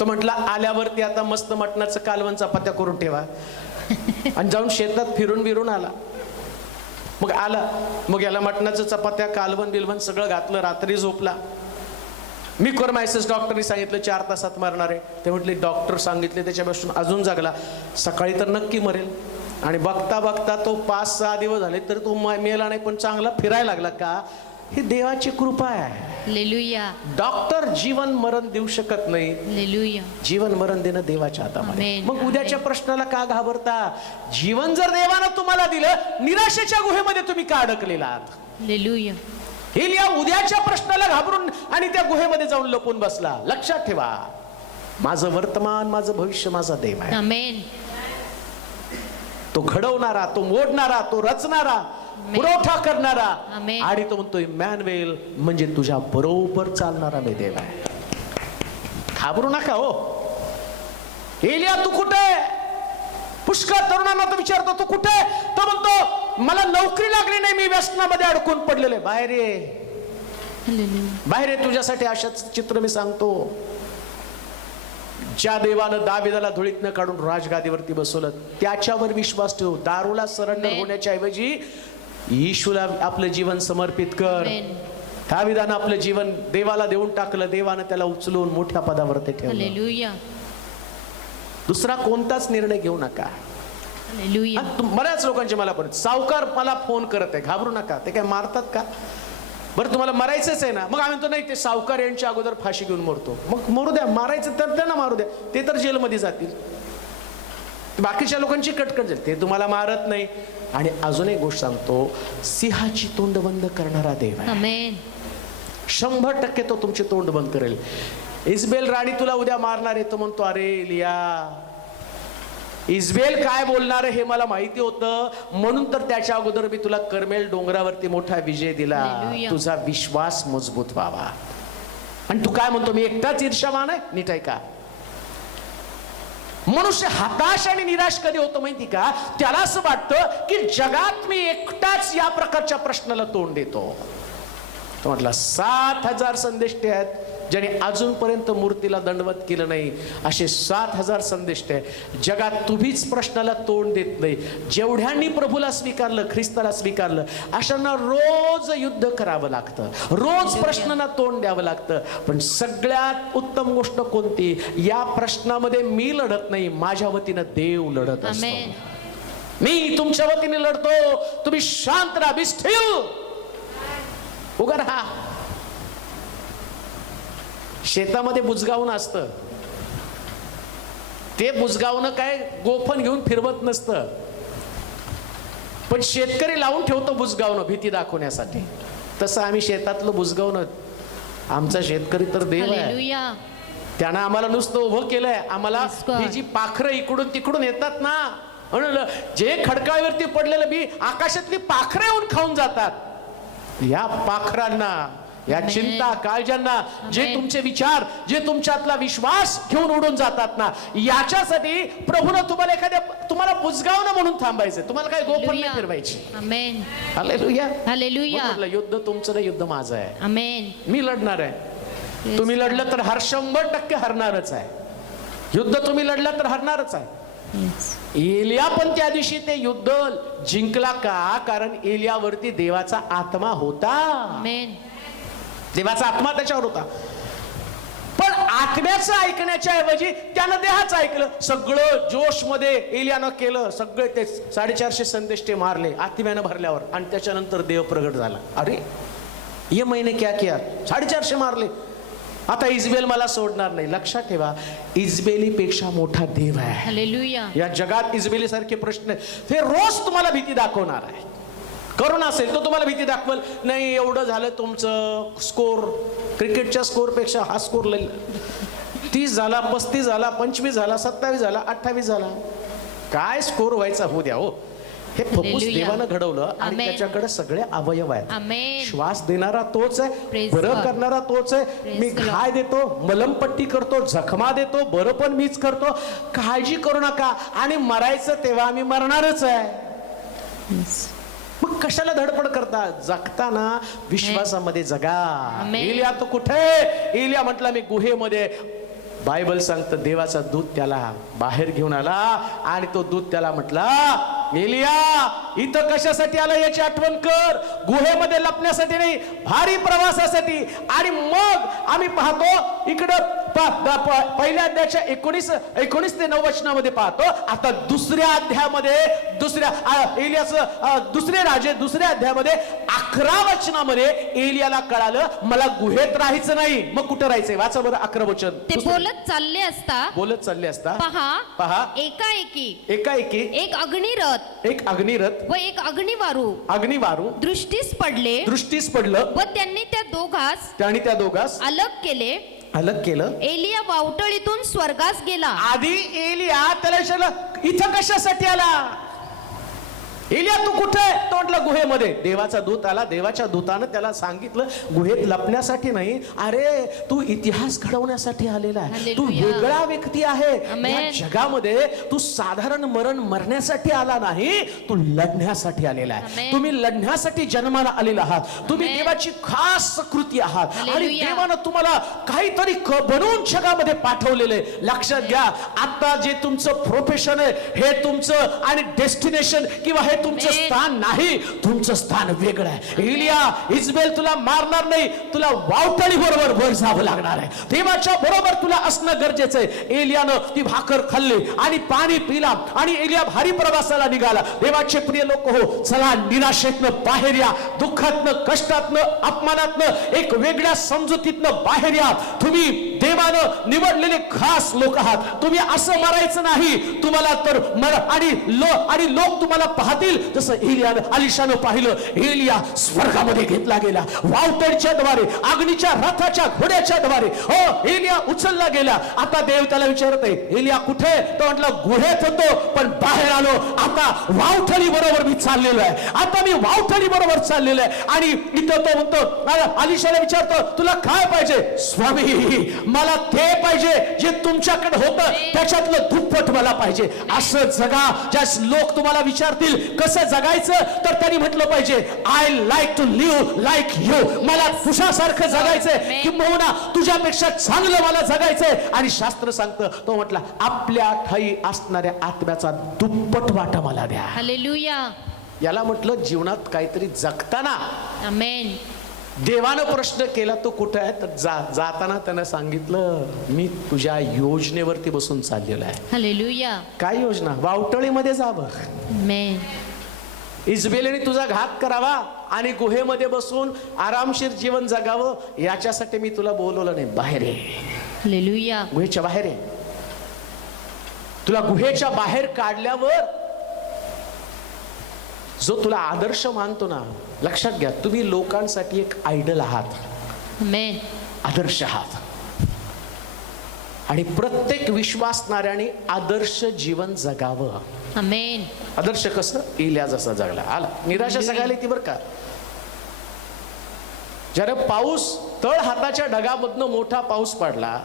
तो म्हटला, आल्यावरती आता मस्त मटणाचं कालवण चपात्या करून ठेवा. आणि जाऊन शेतात फिरून आला. मग आला, मग याला मटणाचं चपात्या कालवण बिलवण सगळं घातलं. रात्री झोपला. म्युकरमायसिस डॉक्टरनी सांगितलं 4 तासात मरणार आहे. ते म्हटले डॉक्टर सांगितले त्याच्यापासून अजून जागला, सकाळी तर नक्की मरेल. आणि बघता बघता तो 5-6 दिवस झाले तर तो मेला नाही, पण चांगला फिरायला लागला. का? ही देवाची कृपा आहे. हालेलुया. डॉक्टर जीवन मरण देऊ शकत नाही. हालेलुया. जीवन मरण देणं देवाच्या हातामध्ये. आमेन. मग उद्याच्या प्रश्नाला का घाबरता? जीवन जर देवानं तुम्हाला दिलं, निराशेच्या गुहेमध्ये तुम्ही का अडकलेला आहात? हालेलुया. एलिया उद्याच्या प्रश्नाला घाबरून आणि त्या गुहेमध्ये जाऊन लपून बसला. लक्षात ठेवा, माझं वर्तमान, माझं भविष्य, माझा देव आहे. आमेन. तो घडवणारा, तो मोडणारा, तो रचणारा, पुरवठा करणारा, आणि तो म्हणतो इमॅन्युएल, म्हणजे तुझ्या बरोबर चालणारा मी देव आहे. घाबरू नका हो. एलिया तू कुठे? पुष्कळ तरुणांना तो विचारतो, तू कुठे? तो म्हणतो मला नोकरी लागली नाही, मी व्यसनामध्ये अडकून पडलेले. बाहेर ये, बाहेर ये, तुझ्यासाठी अशाच चित्र मी सांगतो. ज्या देवानं दाविदाला धुळीतनं काढून राजगादीवरती बसवलं, त्याच्यावर विश्वास ठेव. दारूला सरेंडर होण्याच्या ऐवजी येशूला आपलं जीवन समर्पित कर. दाविदानं आपलं जीवन देवाला देऊन टाकलं, देवानं त्याला उचलून मोठ्या पदावरती ठेवलं. हालेलुया. दुसरा कोणताच निर्णय घेऊ नका. हालेलुया. बऱ्याच लोकांचे मला पण सावकार मला फोन करत आहे, घाबरू नका, ते काय मारतात का? बरं तुम्हाला मरायचंच आहे ना, मग आम्ही तो नाही, ते सावकार यांच्या अगोदर फाशी घेऊन मरतो. मग मरू द्या, मारायचं तर त्यांना मारू द्या, ते तर जेलमध्ये जातील. बाकीच्या लोकांची कटकट झाली, ते तुम्हाला मारत नाही. आणि अजून एक गोष्ट सांगतो, सिंहाची तोंड बंद करणारा देव आहे. आमेन. 100% तो तुमचे तोंड बंद करेल. इस्बेल राणी तुला उद्या मारणार आहे, तो म्हणतो अरे एलिया, इस्बेल काय बोलणार हे मला माहिती होतं, म्हणून तर त्याच्या अगोदर मी तुला कर्मेल डोंगरावरती मोठा विजय दिला, हालेलुया. तुझा विश्वास मजबूत व्हावा. आणि तू काय म्हणतो, मी एकटाच ईर्ष्यावान आहे? नीट ऐका, मनुष्य हताश आणि निराश कधी होतो माहिती का? त्याला असं वाटतं की जगात मी एकटाच या प्रकारच्या प्रश्नाला तोंड देतो. तो म्हटला 7,000 संदेष्टे आहेत ज्याने अजूनपर्यंत मूर्तीला दंडवत केलं नाही, असे 7,000 संदेष्टे आहेत जगात. तुम्हीच प्रश्नाला तोंड देत नाही. जेवढ्यांनी प्रभूला स्वीकारलं, ख्रिस्ताला स्वीकारलं, अशांना रोज युद्ध करावं लागतं, रोज प्रश्नांना तोंड द्यावं लागतं. पण सगळ्यात उत्तम गोष्ट कोणती? या प्रश्नामध्ये मी लढत नाही, माझ्या वतीनं देव लढत असतो. आमेन. मी तुमच्या वतीने लढतो, तुम्ही शांत राहा, बी स्टिल, उगा राहा. शेतामध्ये बुजगावून असतं, ते बुजगावणं काय गोफन घेऊन फिरवत नसतं, पण शेतकरी लावून ठेवतो बुजगावणं भीती दाखवण्यासाठी. तसं आम्ही शेतातलं बुजगावणं, आमचा शेतकरी तर देव आहे, हालेलुया. त्यानं आम्हाला नुसतं उभं केलंय. आम्हाला ही जी पाखरं इकडून तिकडून येतात ना, म्हणून जे खडकाळीवरती पडलेलं बी आकाशातली पाखरं येऊन खाऊन जातात. या पाखरांना, या चिंता काळजांना, जे तुमचे विचार, जे तुमच्यातला विश्वास घेऊन उडून जातात ना, याच्यासाठी प्रभूनं तुम्हाला बुजगावणं म्हणून थांबायचं, तुम्हाला काय गोफन नाही फिरवायची. आमेन. हालेलुया. हालेलुया. म्हटलं युद्ध तुमचं नाही, युद्ध माझं आहे. आमेन. मी लढणार आहे. तुम्ही लढलं तर 100% हरणारच आहे. युद्ध तुम्ही लढलं तर हरणारच आहे. एलिया पण त्या दिवशी ते युद्ध जिंकला का? कारण एलियावरती देवाचा आत्मा होता. आमेन. देवाचा आत्मा त्याच्यावर होता. पण आत्म्याचं ऐकण्याच्या ऐवजी त्यानं देहाचं ऐकलं. सगळं जोश मध्ये एलियानं केलं, सगळे ते 450 संदेष्टे मारले आत्म्यानं भरल्यावर, आणि त्याच्यानंतर देव प्रगट झाला. अरे ये मैंने क्या किया, 450 मारले, आता इस्बेल मला सोडणार नाही. लक्षात ठेवा, इस्बेलीपेक्षा मोठा देव आहे. हालेलुया. या जगात इस्बेली सारखे प्रश्न आहेत, ते रोज तुम्हाला भीती दाखवणार आहे. करोना असेल तो तुम्हाला भीती दाखवेल, नाही एवढं झालं तुमचं स्कोर, क्रिकेटच्या स्कोर पेक्षा हा स्कोर 30 झाला, 35 झाला, 25 झाला, 27 झाला, 28 झाला. काय स्कोर व्हायचा होऊ द्या हो. हे फुफ्फुस देवानं घडवलं आणि त्याच्याकडे सगळे अवयव आहेत. आमेन. श्वास देणारा तोच आहे, Praise बरं God. करणारा तोच आहे. Praise मी the घाय देतो, मलमपट्टी करतो, जखमा देतो, बरं पण मीच करतो. काळजी करू नका. आणि मरायचं तेव्हा आम्ही मरणारच आहे. मग कशाला धडपड करता? जगताना विश्वासामध्ये जगा. आमेन. एलिया तो कुठे? एलिया म्हटला मी गुहेमध्ये. बायबल सांगतं देवाचा दूत त्याला बाहेर घेऊन आला आणि तो दूत त्याला म्हटला, एलिया इथं कशासाठी आला याची आठवण कर. गुहेमध्ये लपण्यासाठी नाही, भारी प्रवासासाठी. आणि मग आम्ही पाहतो इकडं पहिल्या अध्यायाच्या 19 ते 9 वचनामध्ये पाहतो. आता दुसऱ्या अध्यायामध्ये एलियाचं दुसरे राजे दुसऱ्या अध्यायामध्ये 11 वचनामध्ये एलियाला कळालं मला गुहेत राहायचं नाही. मग कुठं राहायचंय? वाचा बरं 11 वचन. ते बोलत चालले असता पहा एकाएकी एक अग्निरथ व एक अग्निवारू दृष्टीस पडलं व त्यांनी त्या दोघास अलग केलं. एलिया वावटळीतून स्वर्गास गेला. आधी एलिया त्याला विचारलं इथं कशासाठी आला? एलिया तू कुठे? तो म्हटला गुहेमध्ये. देवाचा दूत आला. देवाच्या दूतानं त्याला सांगितलं गुहेत लपण्यासाठी नाही, अरे तू इतिहास घडवण्यासाठी आलेला आहे. तू वेगळा व्यक्ती आहे. या जगामध्ये तू साधारण मरण मरण्यासाठी आला नाही, तू लढण्यासाठी आलेला आहे. तुम्ही लढण्यासाठी जन्माला आलेला आहात. तुम्ही देवाची खास कृती आहात आणि देवानं तुम्हाला काहीतरी बनवून जगामध्ये पाठवलेले. लक्षात घ्या, आता जे तुमचं प्रोफेशन आहे हे तुमचं आणि डेस्टिनेशन किंवा हे तुमचं स्थान नाही, तुमचं स्थान वेगळं आहे. एलिया, इजबेल तुला मारणार नाही, तुला वावटळी बरोबर वर जावं लागणार आहे. देवाच्या बरोबर तुला असणं गरजेचं आहे. एलियानं ती भाकर खाल्ली आणि पाणी पिला आणि एलिया भारी प्रवासाला निघाला. देवाचे प्रिय लोक हो, चला निराशेतनं बाहेर या, दुःखातनं, कष्टातनं, अपमानातनं, एक वेगळ्या समजुतीतनं बाहेर या. तुम्ही देवानं निवडलेले खास लोक आहात. तुम्ही असं मरायचं नाही, तुम्हाला तर आणि लोक तुम्हाला पाहतील जसं एलियानं, अलिशानं पाहिलं. एलिया स्वर्गामध्ये घेतला गेला, वावटळीच्या द्वारे, अग्नीच्या रथाच्या घोड्याच्या द्वारे. हो, एलिया उचलला गेला. आता देव त्याला विचारत आहे, एलिया कुठे? तो म्हटलं, गुहेत होतो पण बाहेर आलो. आता वावटळी बरोबर मी चाललेलो आहे, आता मी वावटळी बरोबर चाललेलो आहे. आणि इथं तो म्हणतो, अलिशाला विचारतो, तुला काय पाहिजे? स्वामी, मला ते पाहिजे जे तुमच्याकडे होतं त्याच्यातलं दुप्पट मला पाहिजे. असं जगा. ज्या लोक तुम्हाला विचारतील कसं जगायचं, तर त्यांनी म्हटलं पाहिजे, I like to live like you. मला तुझ्यासारखं जगायचंय, किंबहुना तुझ्यापेक्षा चांगलं मला जगायचंय. आणि शास्त्र सांगतं, तो म्हटला, आपल्या ठाई असणाऱ्या आत्म्याचा दुप्पट वाटा मला द्या. हालेलुया. याला म्हटलं जीवनात काहीतरी जगताना. आमेन. देवानं प्रश्न केला, तो कुठे आहे? तर जाताना त्यानं सांगितलं, मी तुझ्या योजनेवरती बसून चाललेलो आहे. हालेलुया. काय योजना? वावटळीमध्ये जावं, आमेन. इजबेलने तुझा घात करावा आणि गुहेमध्ये बसून आरामशीर जीवन जगावं, याच्यासाठी मी तुला बोलवलं नाही. बाहेर ये, हालेलुया. गुहेच्या बाहेर ये. तुला गुहेच्या बाहेर काढल्यावर जो तुला आदर्श मानतो ना, लक्षात घ्या, तुम्ही लोकांसाठी एक आयडल आहात, आमेन. आदर्श आहात. आणि प्रत्येक विश्वासणाऱ्याने आदर्श जीवन जगावं. आमेन. आदर्श कसं? एलिया जसा जगला. आला निराशा सगळ्याला ती बरं का. ज्याने पाऊस तळ हाताच्या ढगामधनं मोठा पाऊस पडला,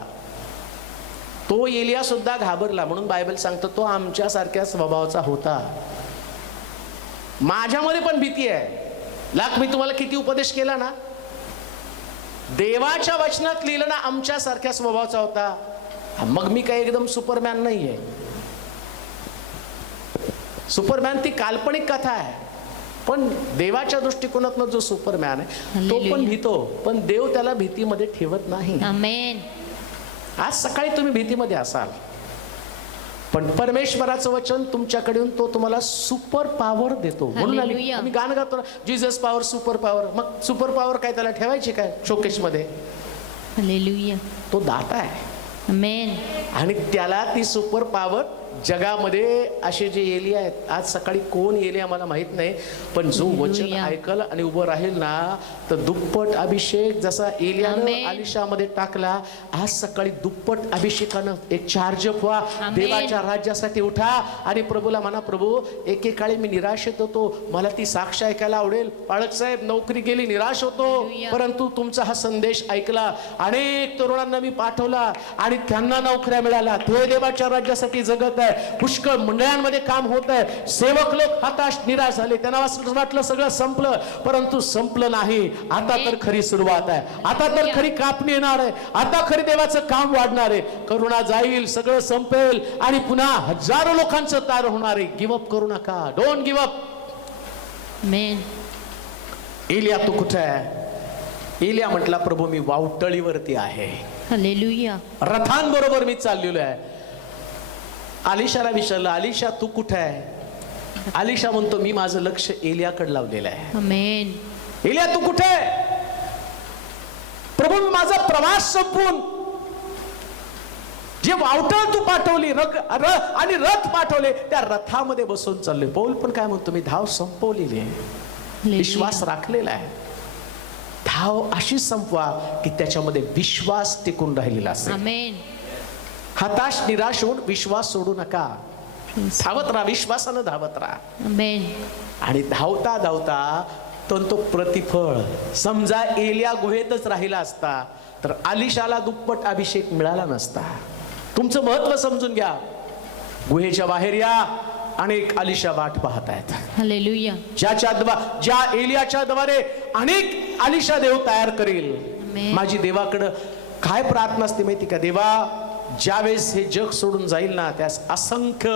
तो एलिया सुद्धा घाबरला. म्हणून बायबल सांगतो, तो आमच्या सारख्या स्वभावाचा होता. माझ्यामध्ये पण भीती आहे. लाख मी तुम्हाला किती उपदेश केला ना, देवाच्या वचनात लिहिलं ना, आमच्या सारख्या स्वभावाचा होता. मग मी काही एकदम सुपरमॅन नाहीये. सुपरमॅन ती काल्पनिक कथा आहे, पण देवाच्या दृष्टिकोनातून जो सुपरमॅन आहे तो पण भीतो, पण देव त्याला भीतीमध्ये ठेवत नाही. आमेन. आज सकाळी तुम्ही भीतीमध्ये असाल, पण परमेश्वराचं वचन तुमच्याकडून तो तुम्हाला सुपर पॉवर देतो. म्हणून आम्ही गाणं गातो ना, जीसस पॉवर, सुपर पॉवर. मग सुपर पॉवर काय त्याला ठेवायची काय शोकेश मध्ये? हालेलुया. तो दाता आहे. आमेन. आणि त्याला ती सुपर पॉवर जगामध्ये असे जे एलिया आहेत, आज सकाळी कोण एलिया मला माहित नाही, पण जो वचन ऐकल आणि उभं राहील ना, तर दुप्पट अभिषेक जसा एलियानं अलिशामध्ये टाकला, आज सकाळी दुप्पट अभिषेकानं एक चार्ज व्हा. देवाच्या राज्यासाठी उठा आणि प्रभूला म्हणा, प्रभू एकेकाळी मी निराशेत होतो, मला ती साक्ष ऐकायला आवडेल. पाळक साहेब, नोकरी गेली, निराश होतो, परंतु तुमचा हा संदेश ऐकला, अनेक तरुणांना मी पाठवला आणि त्यांना नोकऱ्या मिळाल्या, ते देवाच्या राज्यासाठी जगत आहे. पुष्कळ मंडळांमध्ये काम होत आहे. सेवक लोक हताश, निराश झाले, त्यांना वाटलं सगळं संपलं, परंतु संपलं नाही. आता तर खरी सुरुवात आहे, आता तर खरी कापणी येणार आहे, आता खरी देवाचं काम वाढणार आहे. करुणा जाईल, सगळं संपेल आणि पुन्हा हजारो लोकांचं तार होणार आहे. गिव्ह करू नका, डोंट गिव्ह अप. आमेन. एलिया तू कुठे आहे? एलिया म्हटला, प्रभू मी वावटळीवरती आहे, हालेलुया. रथांबरोबर मी चाललेलो आहे. अलिशाला विचारलं, अलिशा तू कुठे आहे? अलिशा म्हणतो, मी माझं लक्ष एलियाकडे लावलेलं आहे. आमेन. एलिया तू कुठे आहे? प्रभू मी माझा प्रवास संपवून, जे वावटळ तू पाठवली आणि रथ पाठवले, त्या रथामध्ये बसून चाललोय. पौल पण काय म्हणतो, मी धाव संपवलेली आहे, विश्वास राखलेला आहे. धाव अशी संपवा की त्याच्यामध्ये विश्वास टिकून राहिलेला असेल. आमेन. हताश, निराश होऊन विश्वास सोडू नका. धावत राहा, विश्वासानं धावत राहा. आमेन. आणि धावता धावता तो प्रतिफळ. समजा एलिया गुहेतच राहिला असता तर अलिशाला दुप्पट अभिषेक मिळाला नसता. तुमचं महत्व समजून घ्या. गुहेच्या बाहेर या, अनेक अलिशा वाट पाहत आहेत. हालेलुया. ज्या एलियाच्या द्वारे अनेक अलिशा देव तयार करेल. माझी देवाकडं काय प्रार्थना असते माहिती का? देवा ज्यावेळेस हे जग सोडून जाईल ना, त्यास असंख्य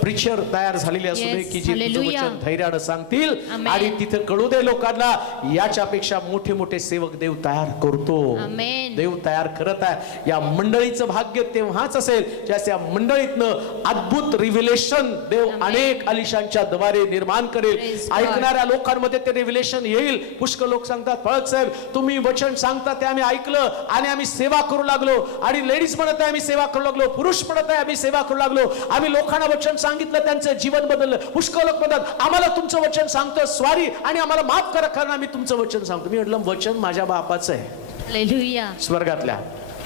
प्रिचर तयार झालेले असू दे Yes, की जे तुझं hallelujah. वचन धैर्यानं सांगतील Amen. आणि तिथं कळू दे लोकांना, याच्यापेक्षा मोठे मोठे सेवक देव तयार करतो. Amen. देव तयार करत आहे. या मंडळीचं भाग्य तेव्हाच असेल ज्यास या मंडळीतनं अद्भुत रिव्हिलेशन देव अनेक आलिशांच्या द्वारे निर्माण करेल. Praise God. ऐकणाऱ्या लोकांमध्ये ते रिव्हिलेशन येईल. पुष्कळ लोक सांगतात, फळक साहेब तुम्ही वचन सांगता ते आम्ही ऐकलं आणि आम्ही सेवा करू लागलो. आणि लेडीज म्हणत आहे आम्ही सेवा करू लागलो, पुरुष म्हणत आहे आम्ही सेवा करू लागलो. आम्ही लोकांना वचन सांगितलं, त्यांचं जीवन बदललं. पुष्कळ लोक म्हणतात आम्हाला तुमचं वचन सांगतो स्वारी आणि आम्हाला माफ करा कारण आम्ही तुमचं वचन सांगतो. मी म्हटलं वचन माझ्या बापाचं आहे, हालेलुया. स्वर्गातल्या,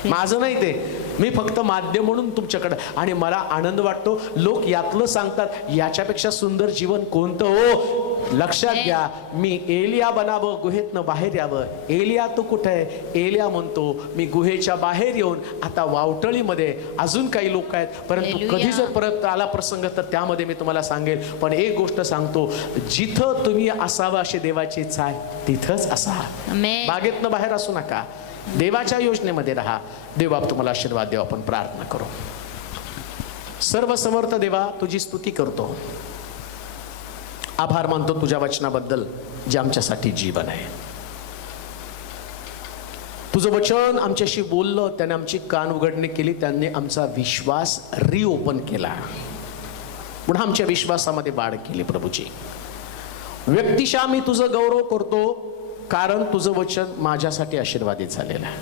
माझं नाही ते. मी फक्त माध्यम म्हणून तुमच्याकडे. आणि मला आनंद वाटतो लोक यातलं सांगतात, याच्यापेक्षा सुंदर जीवन कोणतं हो. लक्षात घ्या, मी एलिया बनावं, गुहेतनं बाहेर यावं. एलिया तो कुठे आहे? एलिया म्हणतो मी गुहेच्या बाहेर येऊन आता वावटळीमध्ये अजून काही लोक आहेत, परंतु हालेलुया. कधी जर परत आला प्रसंग तर त्यामध्ये मी तुम्हाला सांगेल. पण एक गोष्ट सांगतो, जिथं तुम्ही असावं अशी देवाची इच्छा आहे तिथंच असा. आमेन. बागेतनं बाहेर असू नका, देवाच्या योजनेमध्ये राहा. देवा तुम्हाला आशीर्वाद देवा. आपण प्रार्थना करू. सर्व समर्थ देवा, तुझी स्तुती करतो, आभार मानतो तुझ्या वचनाबद्दल जे आमच्यासाठी जीवन आहे. तुझं वचन आमच्याशी बोललं, त्याने आमची कान उघडणी केली, त्यांनी आमचा विश्वास रिओपन केला, पुन्हा आमच्या विश्वासामध्ये वाढ केली. प्रभूजी, व्यक्तिशः मी तुझं गौरव करतो कारण तुझं वचन माझ्यासाठी आशीर्वादित झालेलं आहे.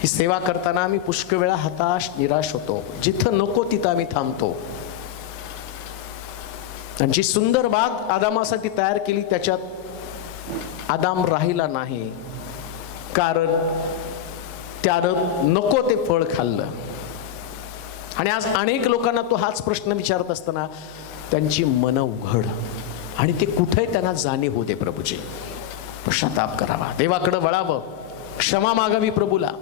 ही सेवा करताना आम्ही पुष्कळ वेळा हताश निराश होतो, जिथं नको तिथं आम्ही थांबतो. आणि जी सुंदर बाग आदामासाठी तयार केली त्याच्यात आदाम राहिला नाही, कारण त्यानं नको ते फळ खाल्लं. आणि आज अनेक लोकांना तो हाच प्रश्न विचारत असताना त्यांची मन उघड आणि ते कुठे त्यांना जाणीव होते. प्रभूजी, पश्चाताप करावा, देवाकडे वळावं, क्षमा मागावी प्रभूला.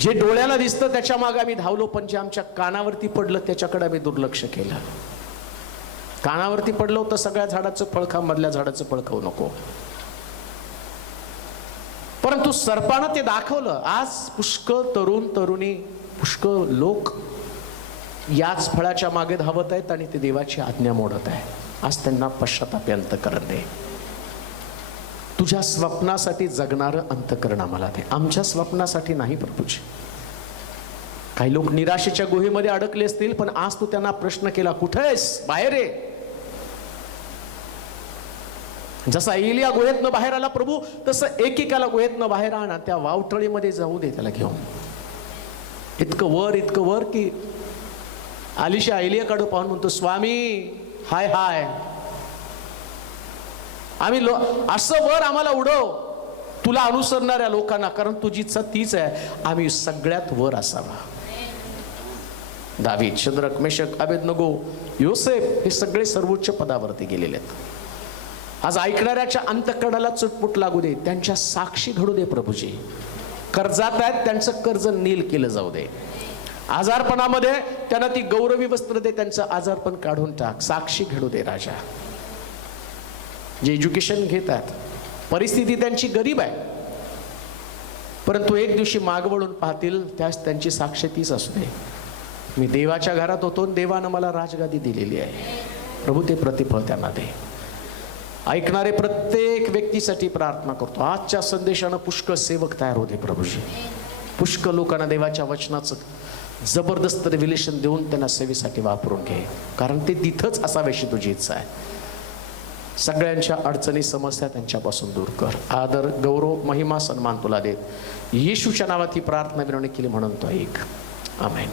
जे डोळ्याला दिसतं त्याच्या मागे आम्ही धावलो, पण जे आमच्या कानावरती पडलं त्याच्याकडे आम्ही दुर्लक्ष केलं. कानावरती पडलो तर सगळ्या झाडाचं फळ खा, मधल्या झाडाचं फळ खाऊ नको. परंतु सर्पानं ते दाखवलं. आज पुष्कळ तरुण तरुणी, पुष्कळ लोक याच फळाच्या मागे धावत आहेत आणि ते देवाची आज्ञा मोडत आहे. आज त्यांना पश्चाताप अंतःकरण दे. तुझ्या स्वप्नासाठी जगणारं अंतःकरण आम्हाला दे, आमच्या स्वप्नासाठी नाही. प्रभूजी, काही लोक निराशेच्या गुहेमध्ये अडकले असतील, पण आज तू त्यांना प्रश्न केला, कुठे आहेस? बाहेर ये. जसा एलिया गुहेतनं बाहेर आला प्रभू, तसं एकेकाला गुहेतनं बाहेर आणा, त्या वावटळीमध्ये जाऊ दे त्याला घेऊन. इतकं वर की आलिशा एलियाकडे पाहून म्हणतो, स्वामी हाय हाय, आम्ही असं वर आम्हाला उडव तुला अनुसरणाऱ्या लोकांना, कारण तुझी इच्छा तीच आहे, आम्ही सगळ्यात वर असावा. दावीद, शद्रक, मेशक, अबेदनगो, योसेफ हे सगळे सर्वोच्च पदावरती गेलेले आहेत. आज ऐकणाऱ्याच्या अंतःकरणाला चुटपुट लागू दे, त्यांच्या साक्षी घडू दे. प्रभूजी, कर्जात आहेत त्यांचं कर्ज नील केलं जाऊ दे. आजारपणामध्ये त्यांना ती गौरवी वस्त्र दे, त्यांचं आजारपण काढून टाक. साक्षी घडू दे राजा. जे एज्युकेशन घेतात, परिस्थिती त्यांची गरीब आहे, परंतु एक दिवशी मागवळून पाहतील, त्यास त्यांची साक्ष तीच असू दे, मी देवाच्या घरात होतो, देवानं मला राजगादी दिलेली आहे. प्रभू, ते प्रतिफळ त्यांना दे. ऐकणारे प्रत्येक व्यक्तीसाठी प्रार्थना करतो. आजच्या संदेशानं पुष्कळ सेवक तयार होते. प्रभूजी, पुष्कळ लोकांना देवाच्या वचनाचं जबरदस्त रिव्हिलेशन देऊन त्यांना सेवेसाठी वापरून घे, कारण ते तिथंच असावेशी तुझी इच्छा आहे. सगळ्यांच्या अडचणी समस्या त्यांच्यापासून दूर कर. आदर, गौरव, महिमा, सन्मान तुला देत येशूच्या नावात ही प्रार्थना विनवणी केली म्हणून तो ऐक. आमेन.